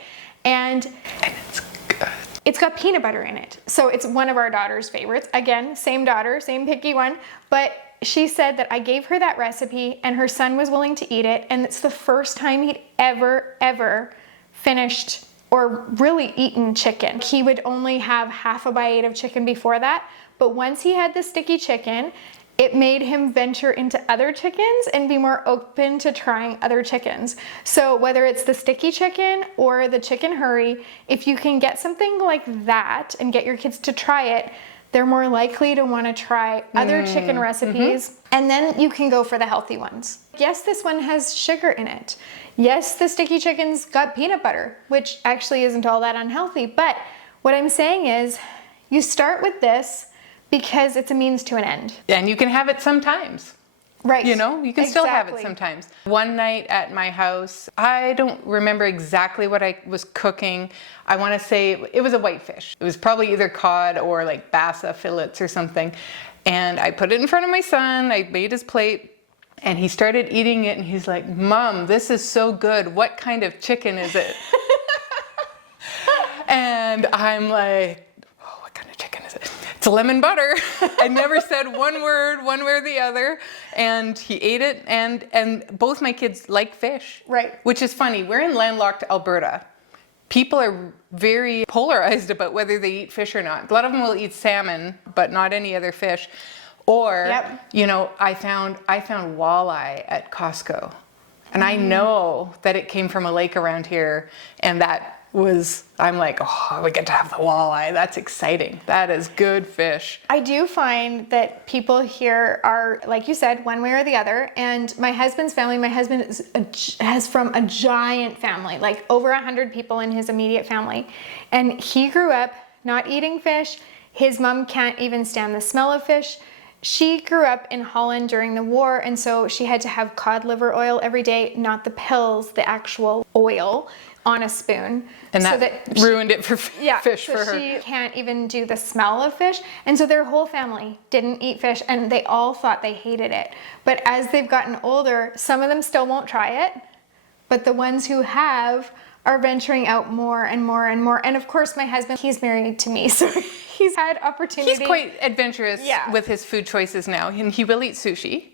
and it's good. It's got peanut butter in it. So it's one of our daughter's favorites. Again, same daughter, same picky one. But she said that I gave her that recipe and her son was willing to eat it. And it's the first time he'd ever finished or really eaten chicken. He would only have half a bite of chicken before that. But once he had the sticky chicken, it made him venture into other chickens and be more open to trying other chickens. So whether it's the sticky chicken or the chicken hurry, if you can get something like that and get your kids to try it, they're more likely to want to try other chicken recipes. And then you can go for the healthy ones. Yes, this one has sugar in it. Yes, the sticky chicken's got peanut butter, which actually isn't all that unhealthy. But what I'm saying is you start with this because it's a means to an end. And you can have it sometimes. Right. You know, you can still have it sometimes. One night at my house, I don't remember exactly what I was cooking. I want to say it was a whitefish. It was probably either cod or like bassa fillets or something. And I put it in front of my son. I made his plate. And he started eating it and he's like, Mom, this is so good. What kind of chicken is it? And I'm like, oh, what kind of chicken is it? It's lemon butter. I never said one word, one way or the other. And he ate it. And both my kids like fish. Right. Which is funny. We're in landlocked Alberta. People are very polarized about whether they eat fish or not. A lot of them will eat salmon, but not any other fish. Or, you know, I found walleye at Costco. And I know that it came from a lake around here. And that was, I'm like, oh, we get to have the walleye. That's exciting. That is good fish. I do find that people here are, like you said, one way or the other. And my husband's family, my husband has from a giant family, like over 100 people in his immediate family. And he grew up not eating fish. His mom can't even stand the smell of fish. She grew up in Holland during the war, and so she had to have cod liver oil every day, not the pills, the actual oil on a spoon. And so that ruined it for fish so for her. She can't even do the smell of fish. And so their whole family didn't eat fish, and they all thought they hated it. But as they've gotten older, some of them still won't try it, but the ones who have are venturing out more and more and more. And of course, my husband, he's married to me, so he's had opportunity. He's quite adventurous with his food choices now, and he will eat sushi.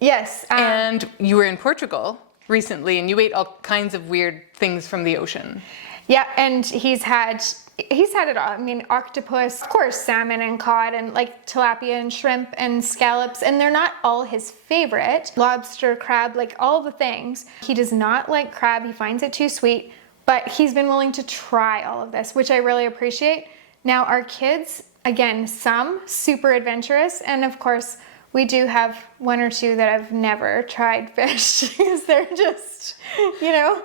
Yes. And you were in Portugal recently, and you ate all kinds of weird things from the ocean. Yeah, and he's had it all. I mean, octopus, of course, salmon and cod, and like tilapia and shrimp and scallops, and they're not all his favorite. Lobster, crab, like all the things. He does not like crab. He finds it too sweet, but he's been willing to try all of this, which I really appreciate. Now, our kids, again, some super adventurous, and of course, we do have one or two that have never tried fish because they're just, you know.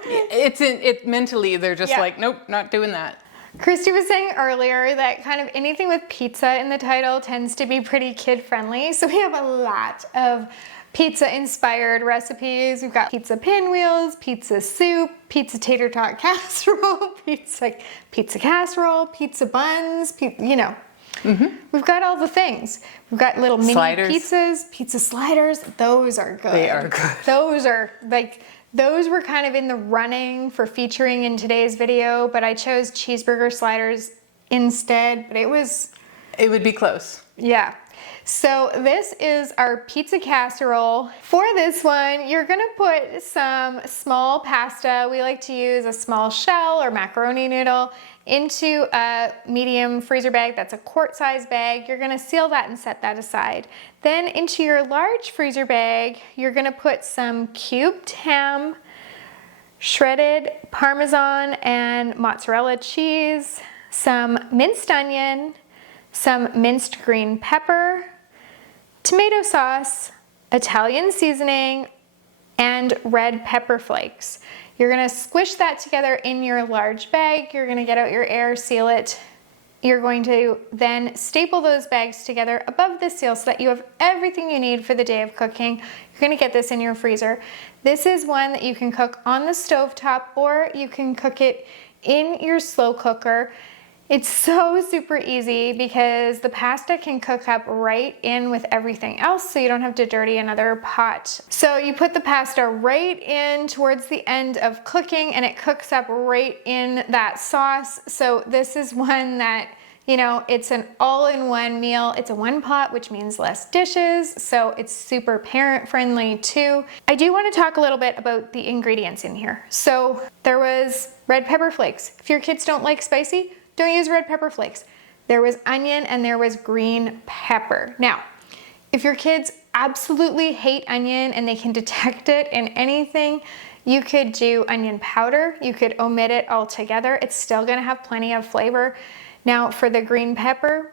Mentally, they're just like, nope, not doing that. Christy was saying earlier that kind of anything with pizza in the title tends to be pretty kid-friendly. So we have a lot of pizza-inspired recipes. We've got pizza pinwheels, pizza soup, pizza tater tot casserole, pizza casserole, pizza buns, you know. Mm-hmm. We've got all the things. We've got little mini pizzas, pizza sliders. Those are good. They are good. Those were kind of in the running for featuring in today's video, but I chose cheeseburger sliders instead, but it would be close. Yeah. So this is our pizza casserole. For this one, you're gonna put some small pasta. We like to use a small shell or macaroni noodle into a medium freezer bag. That's a quart size bag. You're gonna seal that and set that aside. Then into your large freezer bag, you're gonna put some cubed ham, shredded Parmesan and mozzarella cheese, some minced onion, some minced green pepper, tomato sauce, Italian seasoning, and red pepper flakes. You're gonna squish that together in your large bag. You're gonna get out your air, seal it. You're going to then staple those bags together above the seal so that you have everything you need for the day of cooking. You're gonna get this in your freezer. This is one that you can cook on the stovetop, or you can cook it in your slow cooker. It's so super easy because the pasta can cook up right in with everything else, so you don't have to dirty another pot. So you put the pasta right in towards the end of cooking, and it cooks up right in that sauce. So this is one that, you know, it's an all-in-one meal. It's a one pot, which means less dishes, so it's super parent friendly too. I do want to talk a little bit about the ingredients in here. So there was red pepper flakes. If your kids don't like spicy, don't use red pepper flakes. There was onion and there was green pepper. Now, if your kids absolutely hate onion and they can detect it in anything, you could do onion powder. You could omit it altogether. It's still gonna have plenty of flavor. Now, for the green pepper,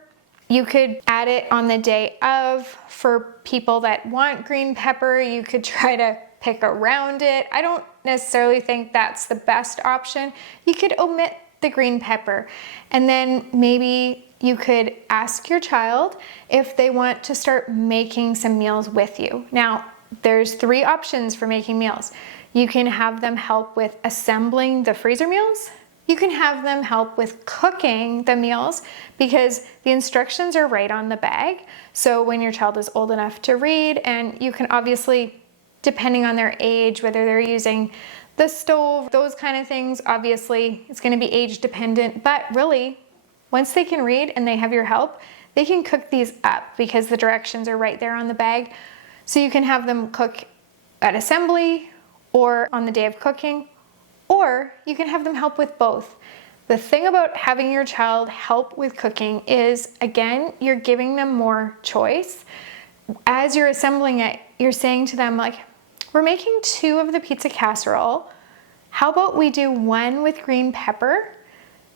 you could add it on the day of. For people that want green pepper, you could try to pick around it. I don't necessarily think that's the best option. You could omit the green pepper, and then maybe you could ask your child if they want to start making some meals with you. Now, there's 3 options for making meals. You can have them help with assembling the freezer meals. You can have them help with cooking the meals because the instructions are right on the bag. So when your child is old enough to read, and you can obviously depending on their age, whether they're using the stove, those kind of things. Obviously, it's going to be age dependent, but really, once they can read and they have your help, they can cook these up because the directions are right there on the bag. So you can have them cook at assembly or on the day of cooking, or you can have them help with both. The thing about having your child help with cooking is, again, you're giving them more choice. As you're assembling it, you're saying to them, like, we're making 2 of the pizza casserole. How about we do 1 with green pepper,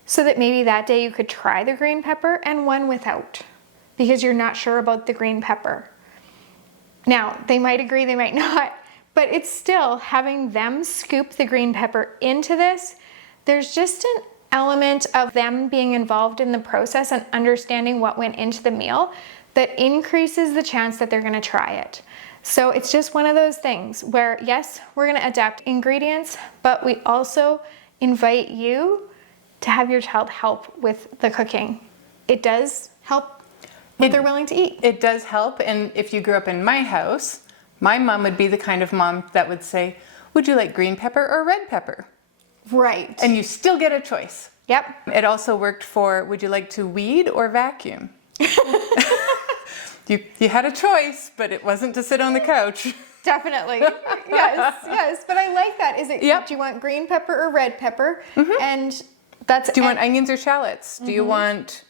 so that maybe that day you could try the green pepper, and 1 without, because you're not sure about the green pepper. Now, they might agree, they might not, but it's still having them scoop the green pepper into this. There's just an element of them being involved in the process and understanding what went into the meal that increases the chance that they're gonna try it. So it's just one of those things where, yes, we're gonna adapt ingredients, but we also invite you to have your child help with the cooking. It does help what they're willing to eat. It does help, and if you grew up in my house, my mom would be the kind of mom that would say, would you like green pepper or red pepper? Right. And you still get a choice. Yep. It also worked for, would you like to weed or vacuum? You had a choice, but it wasn't to sit on the couch. Definitely. Yes. But I like that. Is it, Yep. do you want green pepper or red pepper? And that's Do you want onions or shallots? Do you want,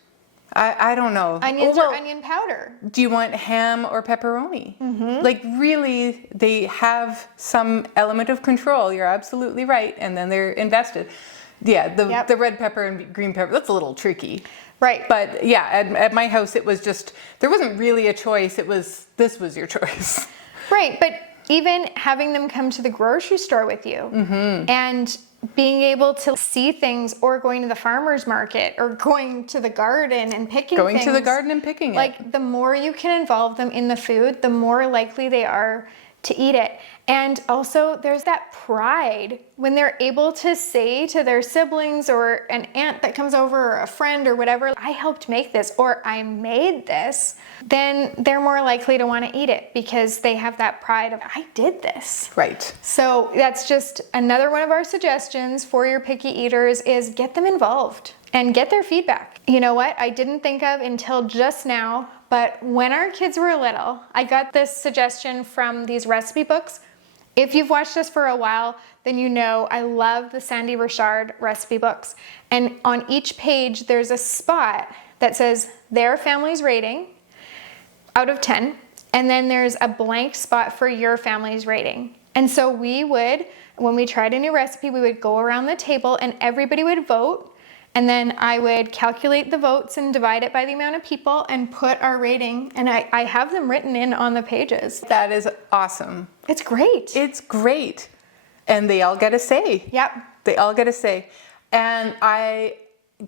I don't know. onions or onion powder? Do you want ham or pepperoni? Like, really, they have some element of control. You're absolutely right. And then they're invested. Yeah, the red pepper and green pepper, that's a little tricky. Right. But yeah, at my house, it was just, there wasn't really a choice. This was your choice. Right. But even having them come to the grocery store with you and being able to see things, or going to the farmer's market, or going to the garden and picking Going things. to the garden and picking it. Like, the more you can involve them in the food, the more likely they are to eat it. And also, there's that pride when they're able to say to their siblings or an aunt that comes over, or a friend or whatever, I helped make this, or I made this, then they're more likely to want to eat it because they have that pride of, I did this. Right. So that's just another one of our suggestions for your picky eaters, is get them involved and get their feedback. You know what? I didn't think of until just now, but when our kids were little, I got this suggestion from these recipe books. If you've watched us for a while, then you know I love the Sandy Richard recipe books. And on each page, there's a spot that says their family's rating out of 10. And then there's a blank spot for your family's rating. And so we would, when we tried a new recipe, we would go around the table and everybody would vote. And then I would calculate the votes and divide it by the amount of people and put our rating. And I have them written in on the pages. That is awesome. It's great. It's great. And they all get a say. Yep. They all get a say. And I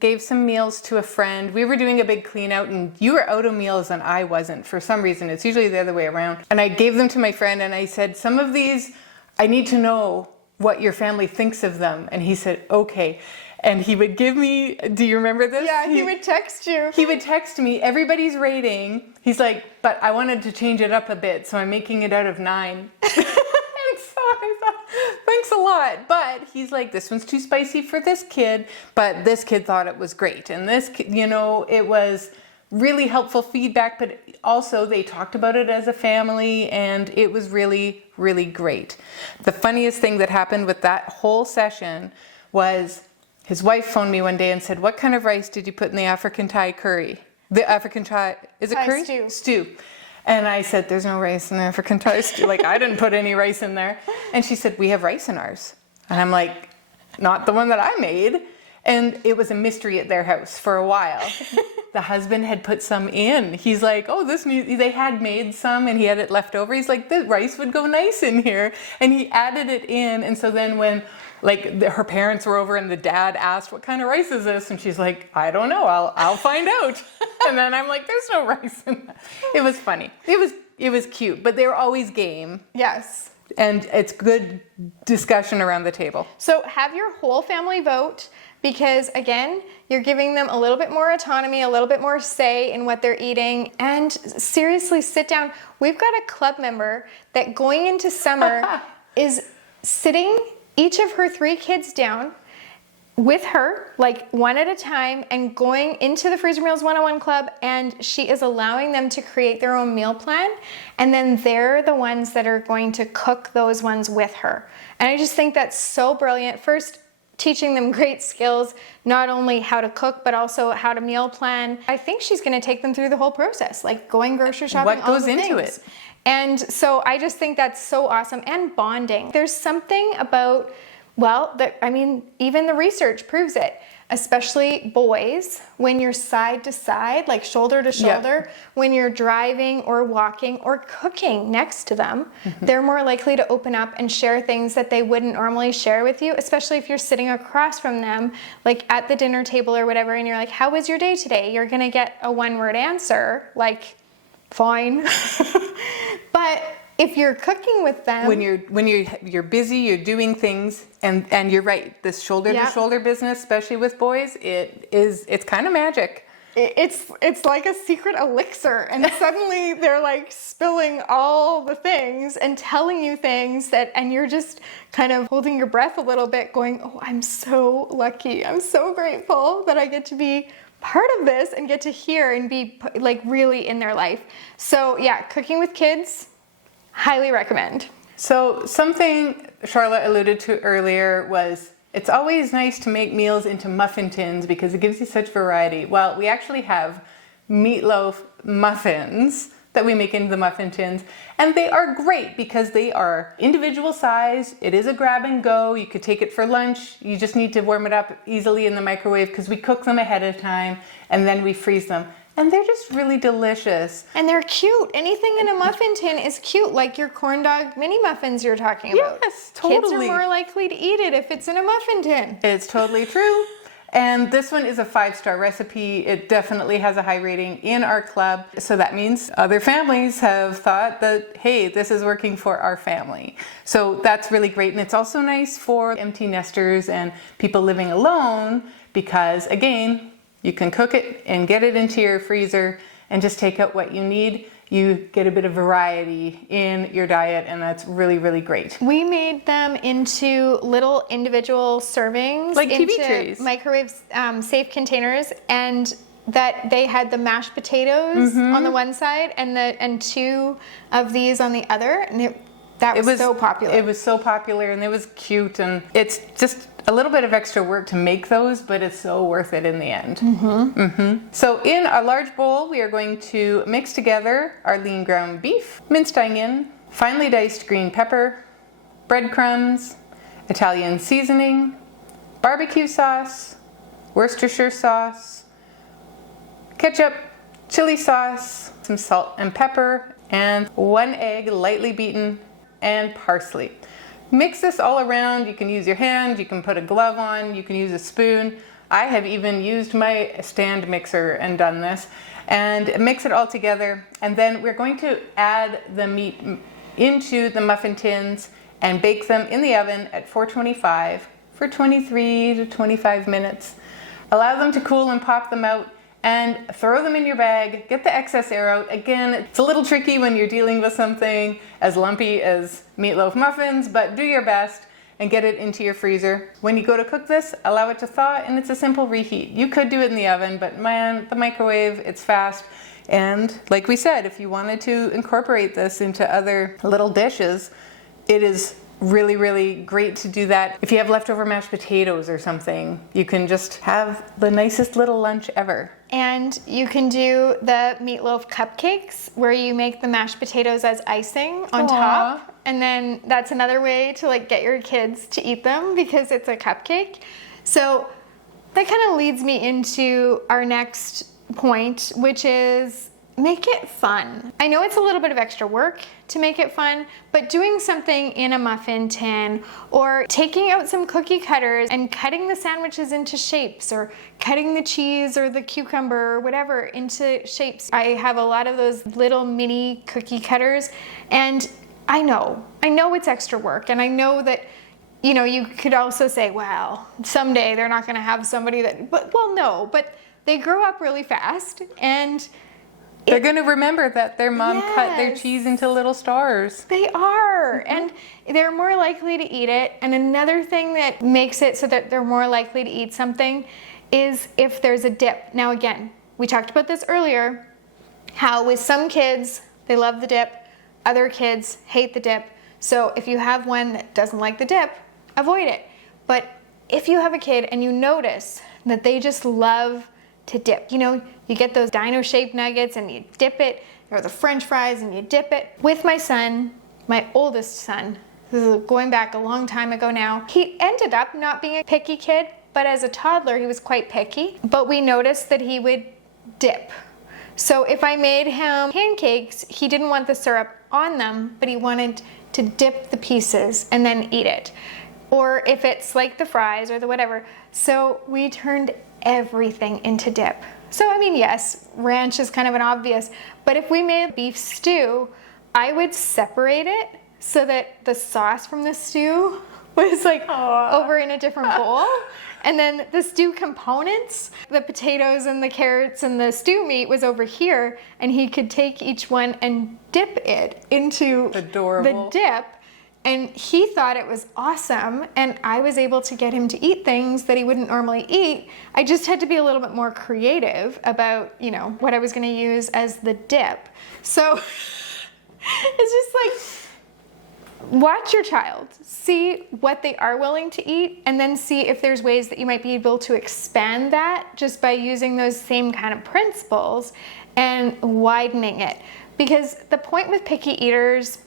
gave some meals to a friend. We were doing a big clean out, and you were out of meals and I wasn't for some reason. It's usually the other way around. And I gave them to my friend and I said, some of these, I need to know what your family thinks of them. And he said, okay. And he would give me, do you remember this? Yeah, he would text you. He would text me everybody's rating. He's like, but I wanted to change it up a bit, so I'm making it out of 9. And so I thought, thanks a lot. But he's like, this one's too spicy for this kid, but this kid thought it was great. And this kid, you know, it was really helpful feedback, but also they talked about it as a family, and it was really, really great. The funniest thing that happened with that whole session was, his wife phoned me one day and said, what kind of rice did you put in the African Thai curry? The African Thai, is it Thai curry? stew. Stew. And I said, there's no rice in the African Thai stew. Like, I didn't put any rice in there. And she said, we have rice in ours. And I'm like, not the one that I made. And it was a mystery at their house for a while. The husband had put some in. He's like, oh, they had made some and he had it left over. He's like, the rice would go nice in here. And he added it in. And so then when her parents were over and the dad asked, what kind of rice is this? And she's like, I don't know, I'll find out. And then I'm like, there's no rice in that. It was funny. It was cute, but they were always game. Yes. And it's good discussion around the table. So have your whole family vote. because again, you're giving them a little bit more autonomy, a little bit more say in what they're eating. And seriously, sit down. We've got a club member that going into summer is sitting each of her 3 kids down with her, like one at a time, and going into the Freezer Meals 101 Club, and she is allowing them to create their own meal plan, and then they're the ones that are going to cook those ones with her. And I just think that's so brilliant. First, teaching them great skills, not only how to cook, but also how to meal plan. I think she's gonna take them through the whole process, like going grocery shopping, What goes into it? And so I just think that's so awesome. And bonding. There's something about, well, even the research proves it, especially boys, when you're side to side, like shoulder to shoulder, when you're driving or walking or cooking next to them, they're more likely to open up and share things that they wouldn't normally share with you, especially if you're sitting across from them, like at the dinner table or whatever, and you're like, how was your day today? You're gonna get a one-word answer, like, fine. But if you're cooking with them, when you're busy, you're doing things, and you're right. This shoulder to shoulder business, especially with boys, it's kind of magic. It's like a secret elixir, and suddenly they're like spilling all the things and telling you things and you're just kind of holding your breath a little bit, going, "Oh, I'm so lucky. I'm so grateful that I get to be part of this and get to hear and be like really in their life." So yeah, cooking with kids, highly recommend. So something Charlotte alluded to earlier was it's always nice to make meals into muffin tins because it gives you such variety. Well, we actually have Meatloaf Muffins that we make into the muffin tins, and they are great because they are individual size. It is a grab and go. You could take it for lunch. You just need to warm it up easily in the microwave because we cook them ahead of time and then we freeze them. And they're just really delicious. And they're cute. Anything in a muffin tin is cute, like your corn dog mini muffins you're talking about. Yes, totally. Kids are more likely to eat it if it's in a muffin tin. It's totally true. And this one is a 5-star recipe. It definitely has a high rating in our club. So that means other families have thought that, hey, this is working for our family. So that's really great. And it's also nice for empty nesters and people living alone because, again, you can cook it and get it into your freezer and just take out what you need. You get a bit of variety in your diet, and that's really, really great. We made them into little individual servings, like TV into trays, microwave safe containers, and that they had the mashed potatoes on the one side and 2 of these on the other, and that was so popular. It was so popular, and it was cute, and it's just a little bit of extra work to make those, but it's so worth it in the end. So in a large bowl, we are going to mix together our lean ground beef, minced onion, finely diced green pepper, breadcrumbs, Italian seasoning, barbecue sauce, Worcestershire sauce, ketchup, chili sauce, some salt and pepper, and 1 egg lightly beaten, and parsley. Mix this all around. You can use your hand, you can put a glove on, you can use a spoon. I have even used my stand mixer and done this. And mix it all together. And then we're going to add the meat into the muffin tins and bake them in the oven at 425 for 23 to 25 minutes. Allow them to cool and pop them out. And throw them in your bag, get the excess air out. Again, it's a little tricky when you're dealing with something as lumpy as Meatloaf Muffins, but do your best and get it into your freezer. When you go to cook this, allow it to thaw, and it's a simple reheat. You could do it in the oven, but man, the microwave, it's fast. And like we said, if you wanted to incorporate this into other little dishes, it is really, really great to do that. If you have leftover mashed potatoes or something, you can just have the nicest little lunch ever. And you can do the meatloaf cupcakes where you make the mashed potatoes as icing on top. And then that's another way to like get your kids to eat them because it's a cupcake. So that kind of leads me into our next point, which is make it fun. I know it's a little bit of extra work to make it fun, but doing something in a muffin tin or taking out some cookie cutters and cutting the sandwiches into shapes or cutting the cheese or the cucumber or whatever into shapes. I have a lot of those little mini cookie cutters, and I know it's extra work, and I know that you know, you could also say, well, someday they're not going to have somebody that, but, well, no, but they grow up really fast, and they're going to remember that their mom cut their Yes. cheese into little stars. They are, and they're more likely to eat it. And another thing that makes it so that they're more likely to eat something is if there's a dip. Now again, we talked about this earlier, how with some kids, they love the dip, other kids hate the dip. So if you have one that doesn't like the dip, avoid it. But if you have a kid and you notice that they just love to dip, you know, you get those dino-shaped nuggets and you dip it, or the French fries and you dip it. With my son, my oldest son, this is going back a long time ago now, he ended up not being a picky kid, but as a toddler, he was quite picky. But we noticed that he would dip. So if I made him pancakes, he didn't want the syrup on them, but he wanted to dip the pieces and then eat it. Or if it's like the fries or the whatever. So we turned everything into dip. So I mean, yes, ranch is kind of an obvious, but if we made beef stew, I would separate it so that the sauce from the stew was like over in a different bowl. And then the stew components, the potatoes and the carrots and the stew meat was over here, and he could take each one and dip it into Adorable. the dip. And he thought it was awesome, and I was able to get him to eat things that he wouldn't normally eat. I just had to be a little bit more creative about, you know, what I was going to use as the dip. So it's just like, watch your child, see what they are willing to eat, and then see if there's ways that you might be able to expand that just by using those same kind of principles and widening it. Because the point with picky eaters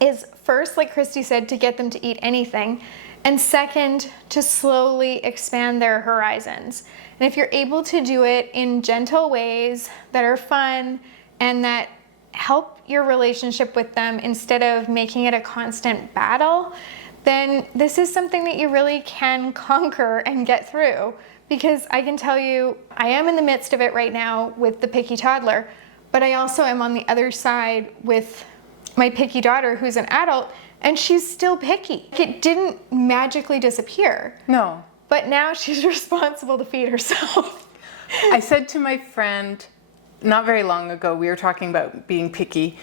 is first, like Christy said, to get them to eat anything, and second, to slowly expand their horizons. And if you're able to do it in gentle ways that are fun and that help your relationship with them instead of making it a constant battle, then this is something that you really can conquer and get through. Because I can tell you, I am in the midst of it right now with the picky toddler, but I also am on the other side with my picky daughter who's an adult, and she's still picky. It didn't magically disappear. No. But now she's responsible to feed herself. I said to my friend not very long ago, we were talking about being picky.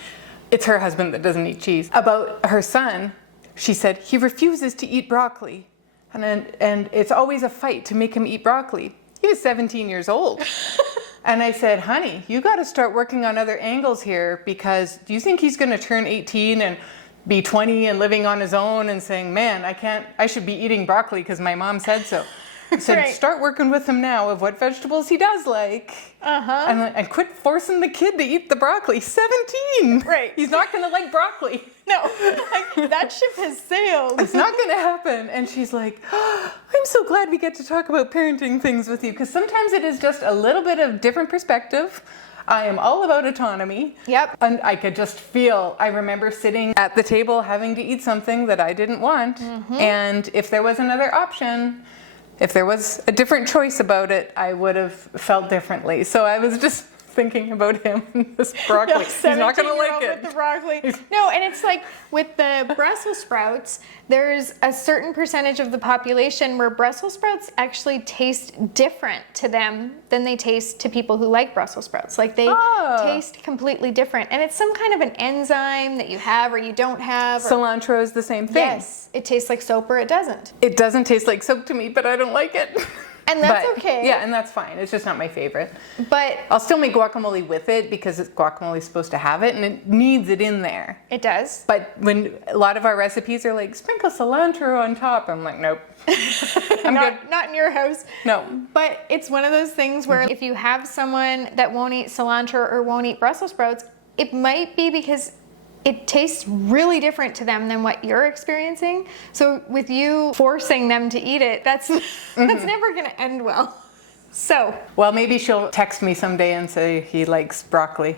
It's her husband that doesn't eat cheese. About her son, she said, he refuses to eat broccoli. And it's always a fight to make him eat broccoli. He was 17 years old. And I said, honey, you got to start working on other angles here, because do you think he's going to turn 18 and be 20 and living on his own and saying, man, I should be eating broccoli because my mom said so. I said, Right. Start working with him now of what vegetables he does like. And quit forcing the kid to eat the broccoli. 17. Right. He's not going to like broccoli. No, like, that ship has sailed. It's not going to happen. And she's like, I'm so glad we get to talk about parenting things with you, because sometimes it is just a little bit of different perspective. I am all about autonomy. Yep. And I could just feel, I remember sitting at the table having to eat something that I didn't want. And if there was another option, if there was a different choice about it, I would have felt differently. So I was just thinking about him and this broccoli. He's not going to like it. With the broccoli. No, and it's like with the Brussels sprouts, there's a certain percentage of the population where Brussels sprouts actually taste different to them than they taste to people who like Brussels sprouts. Like they taste completely different. And it's some kind of an enzyme that you have or you don't have. Or, Cilantro is the same thing. yes, it tastes like soap or it doesn't. It doesn't taste like soap to me, but I don't like it. And that's But, okay. Yeah, and that's fine. It's just not my favorite. But I'll still make guacamole with it because guacamole is supposed to have it and it needs it in there. it does. But when a lot of our recipes are like, sprinkle cilantro on top, I'm like, nope. I'm good. Not in your house. No. But it's one of those things where if you have someone that won't eat cilantro or won't eat Brussels sprouts, it might be because it tastes really different to them than what you're experiencing. So with you forcing them to eat it, that's never going to end well. So Well, maybe she'll text me someday and say he likes broccoli.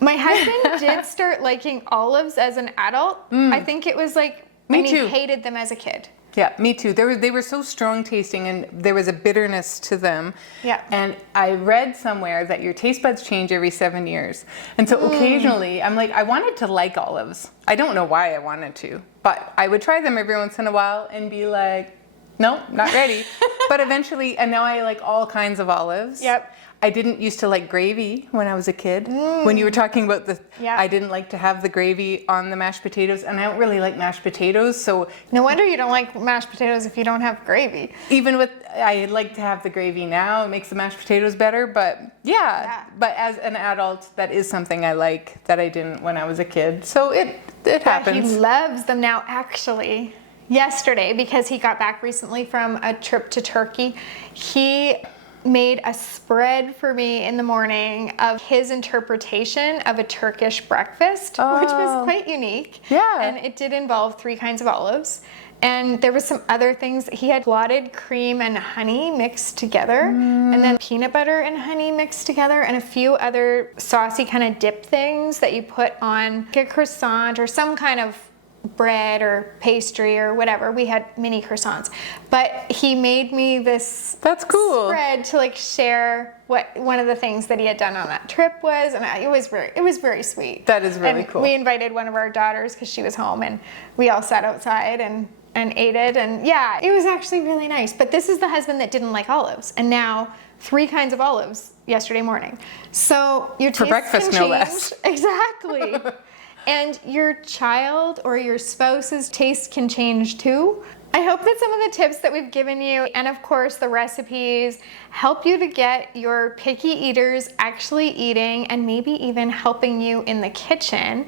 my husband did start liking olives as an adult. I think it was like, Me and too. he hated them as a kid. Yeah, me too. They were so strong tasting and there was a bitterness to them. Yeah. And I read somewhere that your taste buds change every 7 years. And so occasionally I'm like, I wanted to like olives. I don't know why I wanted to, but I would try them every once in a while and be like, no, not ready. But eventually, and now I like all kinds of olives. Yep. I didn't used to like gravy when I was a kid. When you were talking about I didn't like to have the gravy on the mashed potatoes, and I don't really like mashed potatoes, so. No wonder you don't like mashed potatoes if you don't have gravy. Even with, I like to have the gravy now, it makes the mashed potatoes better, but yeah. But as an adult, that is something I like that I didn't when I was a kid, so it happens. He loves them now, actually. Yesterday, because he got back recently from a trip to Turkey, he made a spread for me in the morning of his interpretation of a Turkish breakfast, which was quite unique. Yeah. And it did involve 3 kinds of olives. And there was some other things. He had clotted cream and honey mixed together, and then peanut butter and honey mixed together, and a few other saucy kind of dip things that you put on a croissant or some kind of bread or pastry or whatever. We had mini croissants, but he made me this That's cool. spread to like share what one of the things that he had done on that trip was, and it was very sweet. That is really and cool. We invited one of our daughters because she was home, and we all sat outside and ate it, and yeah, it was actually really nice. But this is the husband that didn't like olives, and now 3 kinds of olives yesterday morning. So your taste For breakfast, can no change. less. Exactly. And your child or your spouse's taste can change too. I hope that some of the tips that we've given you, and of course the recipes, help you to get your picky eaters actually eating and maybe even helping you in the kitchen.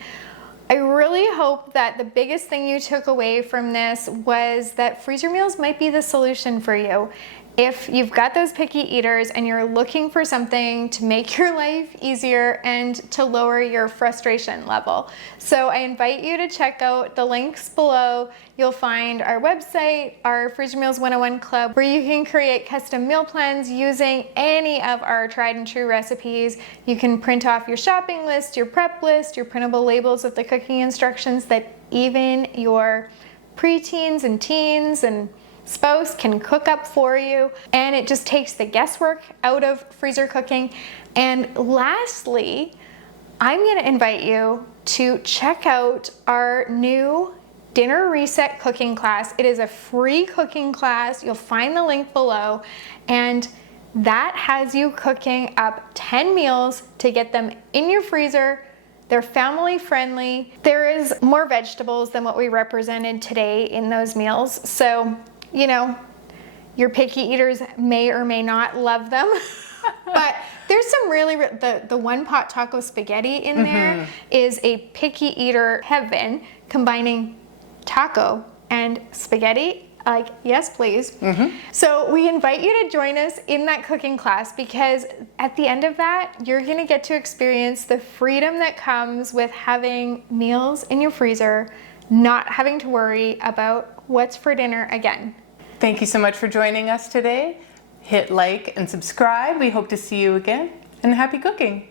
I really hope that the biggest thing you took away from this was that freezer meals might be the solution for you. If you've got those picky eaters and you're looking for something to make your life easier and to lower your frustration level. So I invite you to check out the links below. You'll find our website, our Freezer Meals 101 Club, where you can create custom meal plans using any of our tried and true recipes. You can print off your shopping list, your prep list, your printable labels with the cooking instructions that even your preteens and teens and spouse can cook up for you, and it just takes the guesswork out of freezer cooking. And lastly, I'm going to invite you to check out our new Dinner Reset cooking class. It is a free cooking class. You'll find the link below, and that has you cooking up 10 meals to get them in your freezer. They're family friendly. There is more vegetables than what we represented today in those meals. So, you know, your picky eaters may or may not love them, but there's some really, the one pot taco spaghetti in there is a picky eater heaven, combining taco and spaghetti. Like, yes, please. So we invite you to join us in that cooking class, because at the end of that, you're gonna get to experience the freedom that comes with having meals in your freezer, not having to worry about what's for dinner again. Thank you so much for joining us today. Hit like and subscribe. We hope to see you again, and happy cooking.